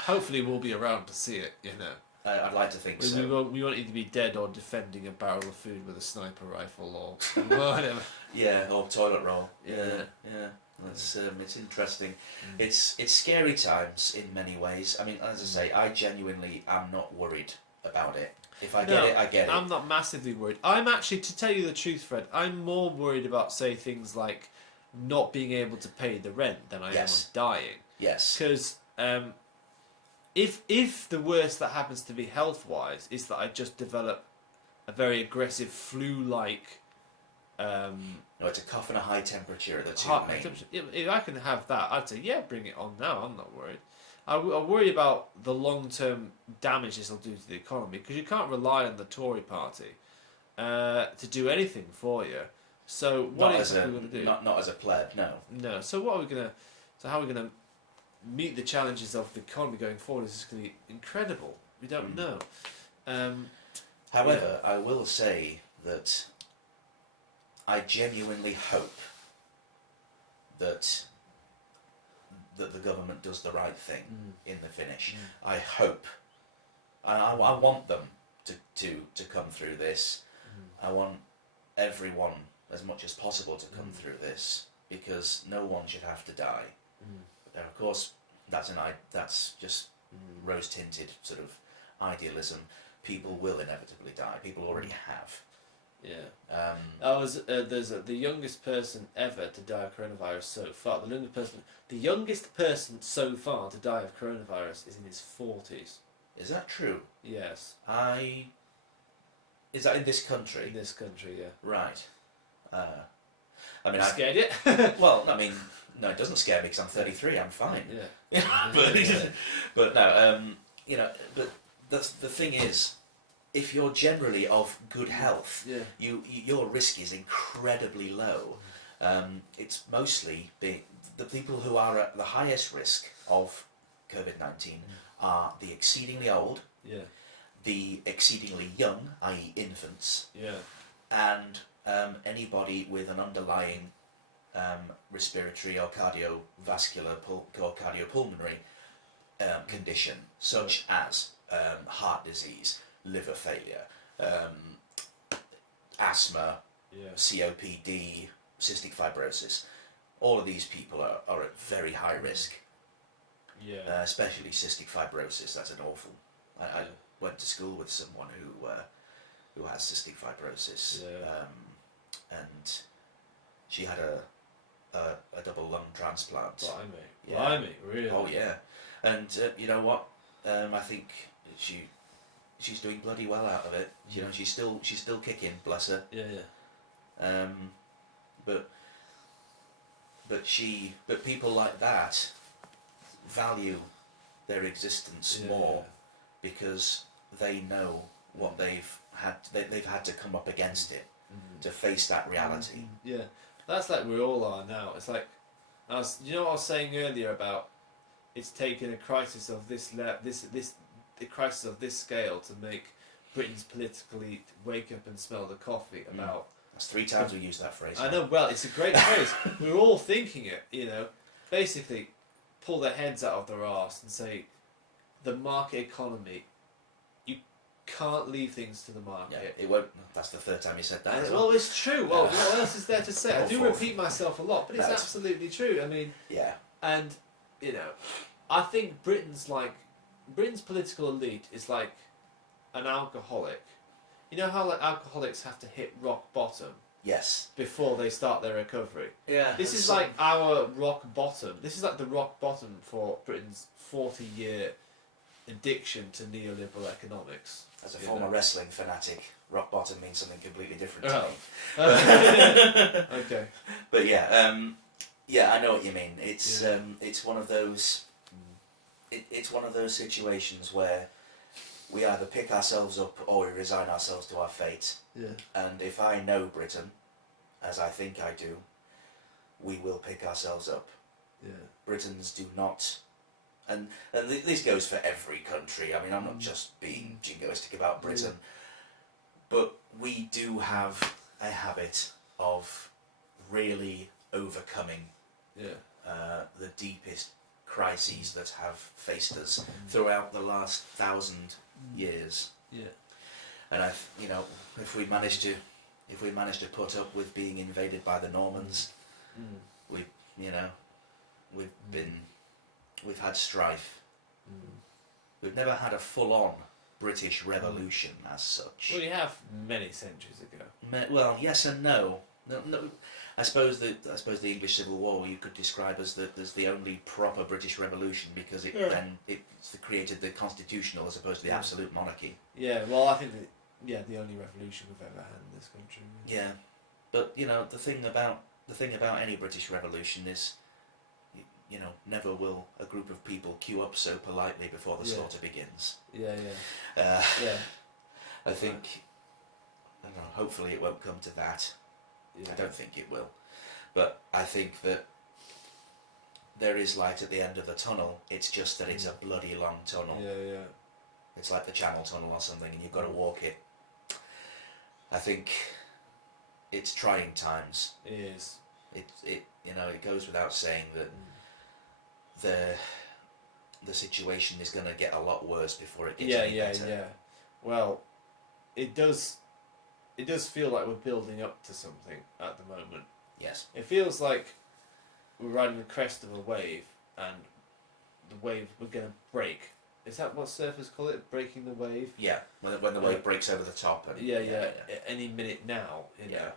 Hopefully, we'll be around to see it. You know. I'd like to think We, so. we won't either be dead or defending a barrel of food with a sniper rifle or whatever. Yeah, or toilet roll. Yeah. Yeah. It's interesting. It's scary times in many ways. I mean, as I say, I genuinely am not worried about it. If I get it, I get it. I'm not massively worried. I'm actually, to tell you the truth, Fred, I'm more worried about, say, things like not being able to pay the rent than I Yes. am of dying. Yes. Because if the worst that happens to me health-wise is that I just develop a very aggressive flu-like No, it's a cough and a high temperature are the two heart main. temperature, if I can have that, I'd say, yeah, bring it on now. I'm not worried. I worry about the long-term damage this will do to the economy, because you can't rely on the Tory party to do anything for you. So what Not is as we a going to do? not as a pleb, no. No. So what are we gonna? So how are we gonna meet the challenges of the economy going forward? Is going to be incredible. We don't know. However, I will say that I genuinely hope that the government does the right thing in the finish. I hope, and I want them to come through this. I want everyone as much as possible to come through this, because no one should have to die. But of course, that's just rose tinted sort of idealism. People will inevitably die. People already have. Yeah. The youngest person ever to die of coronavirus so far. The youngest person so far to die of coronavirus is in his 40s. Is that true? Yes. Is that in this country? In this country, yeah. Right. I mean, Scared yet? well, I mean, no, it doesn't scare me because I'm 33. I'm fine. Yeah. but no, you know, but the thing is, if you're generally of good health, Yeah. your risk is incredibly low. It's mostly the people who are at the highest risk of COVID-19 are the exceedingly old, Yeah. the exceedingly young, i.e. infants, Yeah. and anybody with an underlying respiratory or cardiovascular or cardiopulmonary condition, such as heart disease, liver failure, asthma, Yeah. COPD, cystic fibrosis. All of these people are at very high risk, Yeah. especially cystic fibrosis. That's an awful. I went to school with someone who has cystic fibrosis, and she had a double lung transplant. Blimey. Yeah. Blimey, really? Oh yeah, and you know what? I think she's doing bloody well out of it. You know, she's still kicking, bless her. Yeah, yeah. But people like that value their existence Yeah. more because they know what they've had to come up against it to face that reality. Yeah. That's like we all are now. It's like, you know what I was saying earlier about it's taken a crisis of the crisis of this scale to make Britain's political elite wake up and smell the coffee about. That's 3 times we used that phrase. I know, well, it's a great phrase. We're all thinking it, you know. Basically, pull their heads out of their arse and say, the market economy, you can't leave things to the market. Yeah, it won't. That's the 3rd time you said that. as Well, well. it's true. Well, what else is there to say? I Or do 4th. repeat myself a lot, but it's That's- absolutely true. I mean, Yeah. and, you know, I think Britain's political elite is like an alcoholic. You know how like alcoholics have to hit rock bottom Yes. before they start their recovery? Yeah. This is like our rock bottom. This is like the rock bottom for Britain's 40-year addiction to neoliberal economics. As a you former know. wrestling fanatic, rock bottom means something completely different to Oh. me. Okay. But yeah, Yeah, I know what you mean. It's one of those. It's one of those situations where we either pick ourselves up or we resign ourselves to our fate. Yeah. And if I know Britain, as I think I do, we will pick ourselves up. Yeah. Britons do not, and this goes for every country. I mean, I'm not just being jingoistic about Britain, but we do have a habit of really overcoming the deepest crises that have faced us throughout the last 1,000 years. Yeah. And if we manage to put up with being invaded by the Normans, we've had strife. We've never had a full-on British Revolution as such. Well, you have many centuries ago. Well, yes and no. No, I suppose the English Civil War you could describe as the only proper British Revolution, because it created the constitutional as opposed to the absolute monarchy. Yeah, well, I think the only revolution we've ever had in this country. Yeah, but the thing about any British Revolution is, never will a group of people queue up so politely before the slaughter begins. Yeah. I think, I don't know, hopefully it won't come to that. Yeah. I don't think it will, but I think that there is light at the end of the tunnel. It's just that it's a bloody long tunnel. Yeah. It's like the Channel Tunnel or something, and you've got to walk it. I think it's trying times. It is. It goes without saying that the situation is going to get a lot worse before it gets any better. Yeah. Well, it does feel like we're building up to something at the moment. Yes. It feels like we're riding the crest of a wave, and the wave we're going to break. Is that what surfers call it? Breaking the wave? Yeah, when the wave breaks over the top. And, yeah. Any minute now, you know.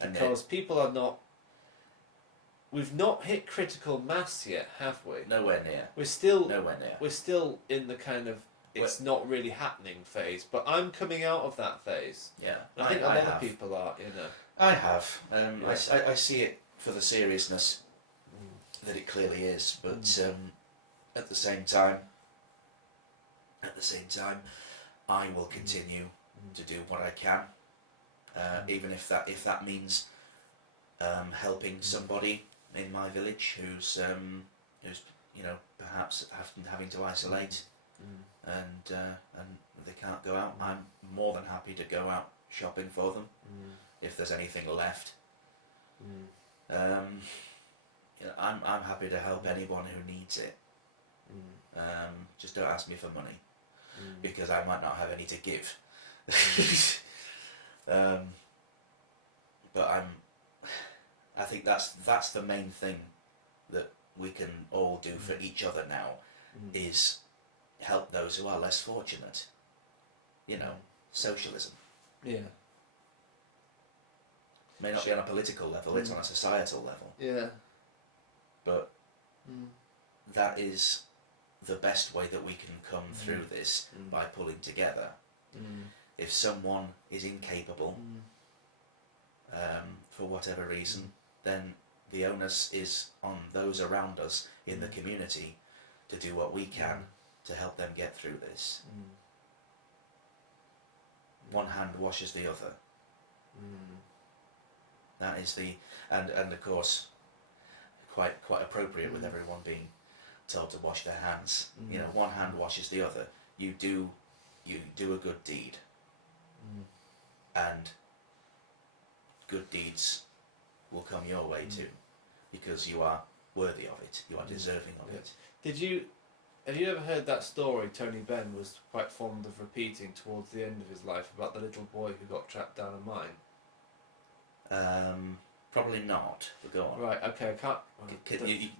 And because people are not... We've not hit critical mass yet, have we? Nowhere near. We're still... Nowhere near. We're still in the kind of... It's not really happening phase, but I'm coming out of that phase. Yeah. And I think a lot of people are, you know. I have. I see it for the seriousness that it clearly is, but at the same time, I will continue to do what I can, even if that means helping somebody in my village who's perhaps having to isolate, and they can't go out. I'm more than happy to go out shopping for them if there's anything left. I'm happy to help anyone who needs it. Just don't ask me for money, because I might not have any to give. But I think that's the main thing that we can all do for each other now, is help those who are less fortunate. Socialism. Yeah. May not be on a political level, it's on a societal level. Yeah. But that is the best way that we can come through this, by pulling together. If someone is incapable, for whatever reason, then the onus is on those around us in the community to do what we can to help them get through this. One hand washes the other. That is and of course quite appropriate with everyone being told to wash their hands. One hand washes the other. You do a good deed, and good deeds will come your way too, because you are worthy of it. You are deserving of it. Have you ever heard that story Tony Benn was quite fond of repeating towards the end of his life, about the little boy who got trapped down a mine? Probably not, but go on. Right, okay, I can't...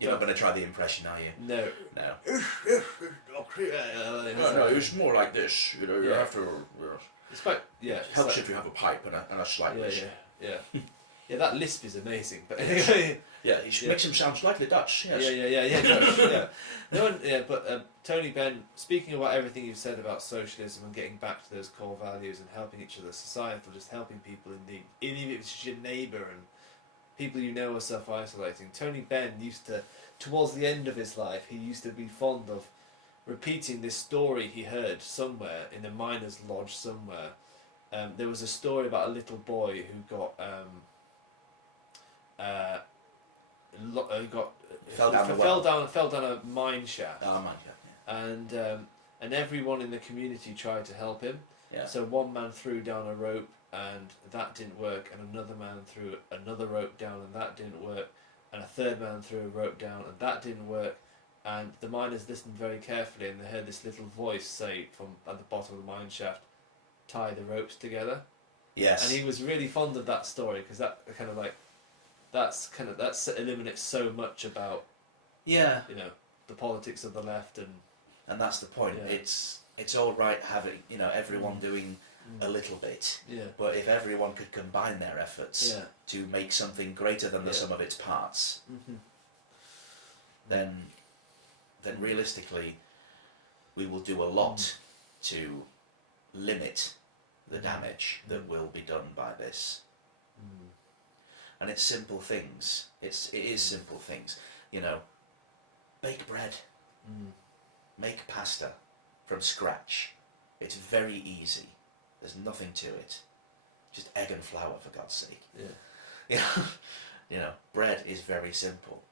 You're not going to try the impression, are you? No. No. No, it was more like this, you have to... It's quite... Yeah. It helps if you have a pipe and a slight wish. Yeah. Yeah, that lisp is amazing, but anyway... Yeah, it makes him sound slightly Dutch, yes. Yeah, Dutch, yeah. No one, but Tony Benn, speaking about everything you've said about socialism and getting back to those core values and helping each other, societal, just helping people in need, even if it's just your neighbour, and people you know are self-isolating. Tony Benn used to, towards the end of his life, he used to be fond of repeating this story he heard somewhere in a miner's lodge somewhere. There was a story about a little boy who fell down a mine shaft. Oh, mine shaft, yeah. And everyone in the community tried to help him. Yeah. So one man threw down a rope and that didn't work, and another man threw another rope down and that didn't work, and a third man threw a rope down and that didn't work, and the miners listened very carefully and they heard this little voice say from at the bottom of the mine shaft, tie the ropes together. Yes. And he was really fond of that story because that kind of like that eliminates so much about the politics of the left and that's the point. Yeah. It's all right having everyone doing a little bit, but if everyone could combine their efforts to make something greater than the sum of its parts, then realistically we will do a lot to limit the damage that will be done by this. And it's simple things. It is simple things. Bake bread, make pasta from scratch. It's very easy. There's nothing to it. Just egg and flour, for God's sake. Bread is very simple.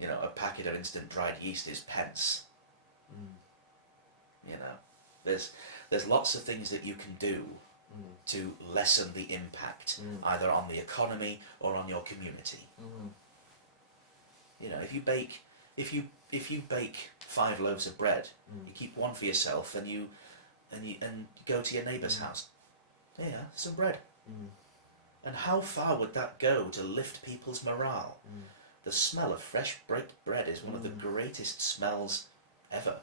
A packet of instant dried yeast is pence. There's lots of things that you can do to lessen the impact either on the economy or on your community. If you bake 5 loaves of bread, you keep one for yourself and you go to your neighbour's house. Yeah, some bread. And how far would that go to lift people's morale? The smell of fresh baked bread is one of the greatest smells ever.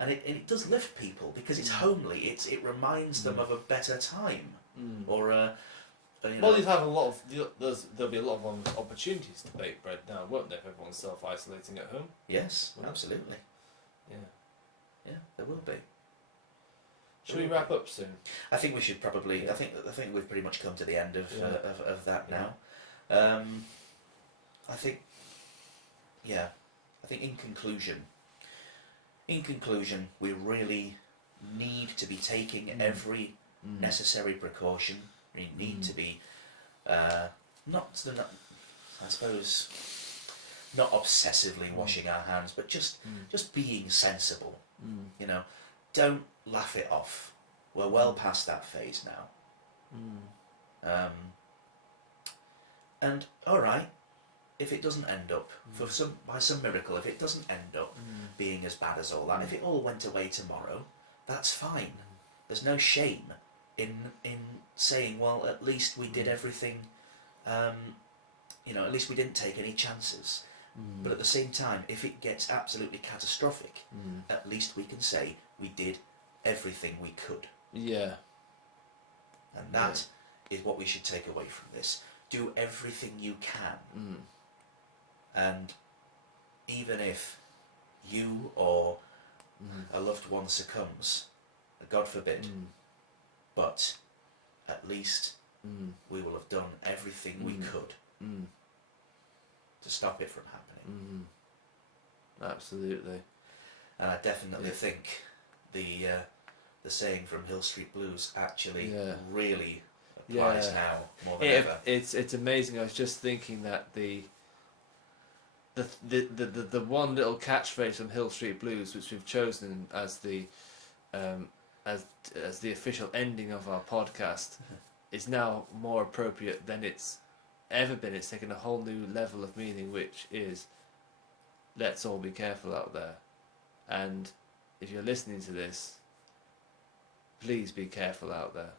And it does lift people because it's homely. It reminds them of a better time, or well, you'd have a lot of there'll be a lot of opportunities to bake bread now, won't there? If everyone's self-isolating at home. Yes, absolutely. Yeah, there will be. Should we wrap up soon? I think we should probably. I think we've pretty much come to the end of that now. I think in conclusion, we really need to be taking every necessary precaution. We need to be not obsessively washing our hands, but just being sensible. Don't laugh it off. We're well past that phase now. And all right, if it doesn't end up by some miracle, if it doesn't end up being as bad as all that, if it all went away tomorrow, that's fine. There's no shame in saying, well, at least we did everything. At least we didn't take any chances. But at the same time, if it gets absolutely catastrophic, at least we can say we did everything we could. Yeah. And that is what we should take away from this. Do everything you can. And even if you or a loved one succumbs, God forbid, but at least we will have done everything we could to stop it from happening. Absolutely. And I definitely think the saying from Hill Street Blues actually really applies now more than ever. It's amazing. I was just thinking that the one little catchphrase from Hill Street Blues, which we've chosen as the official ending of our podcast, is now more appropriate than it's ever been. It's taken a whole new level of meaning, which is, let's all be careful out there. And if you're listening to this, please be careful out there.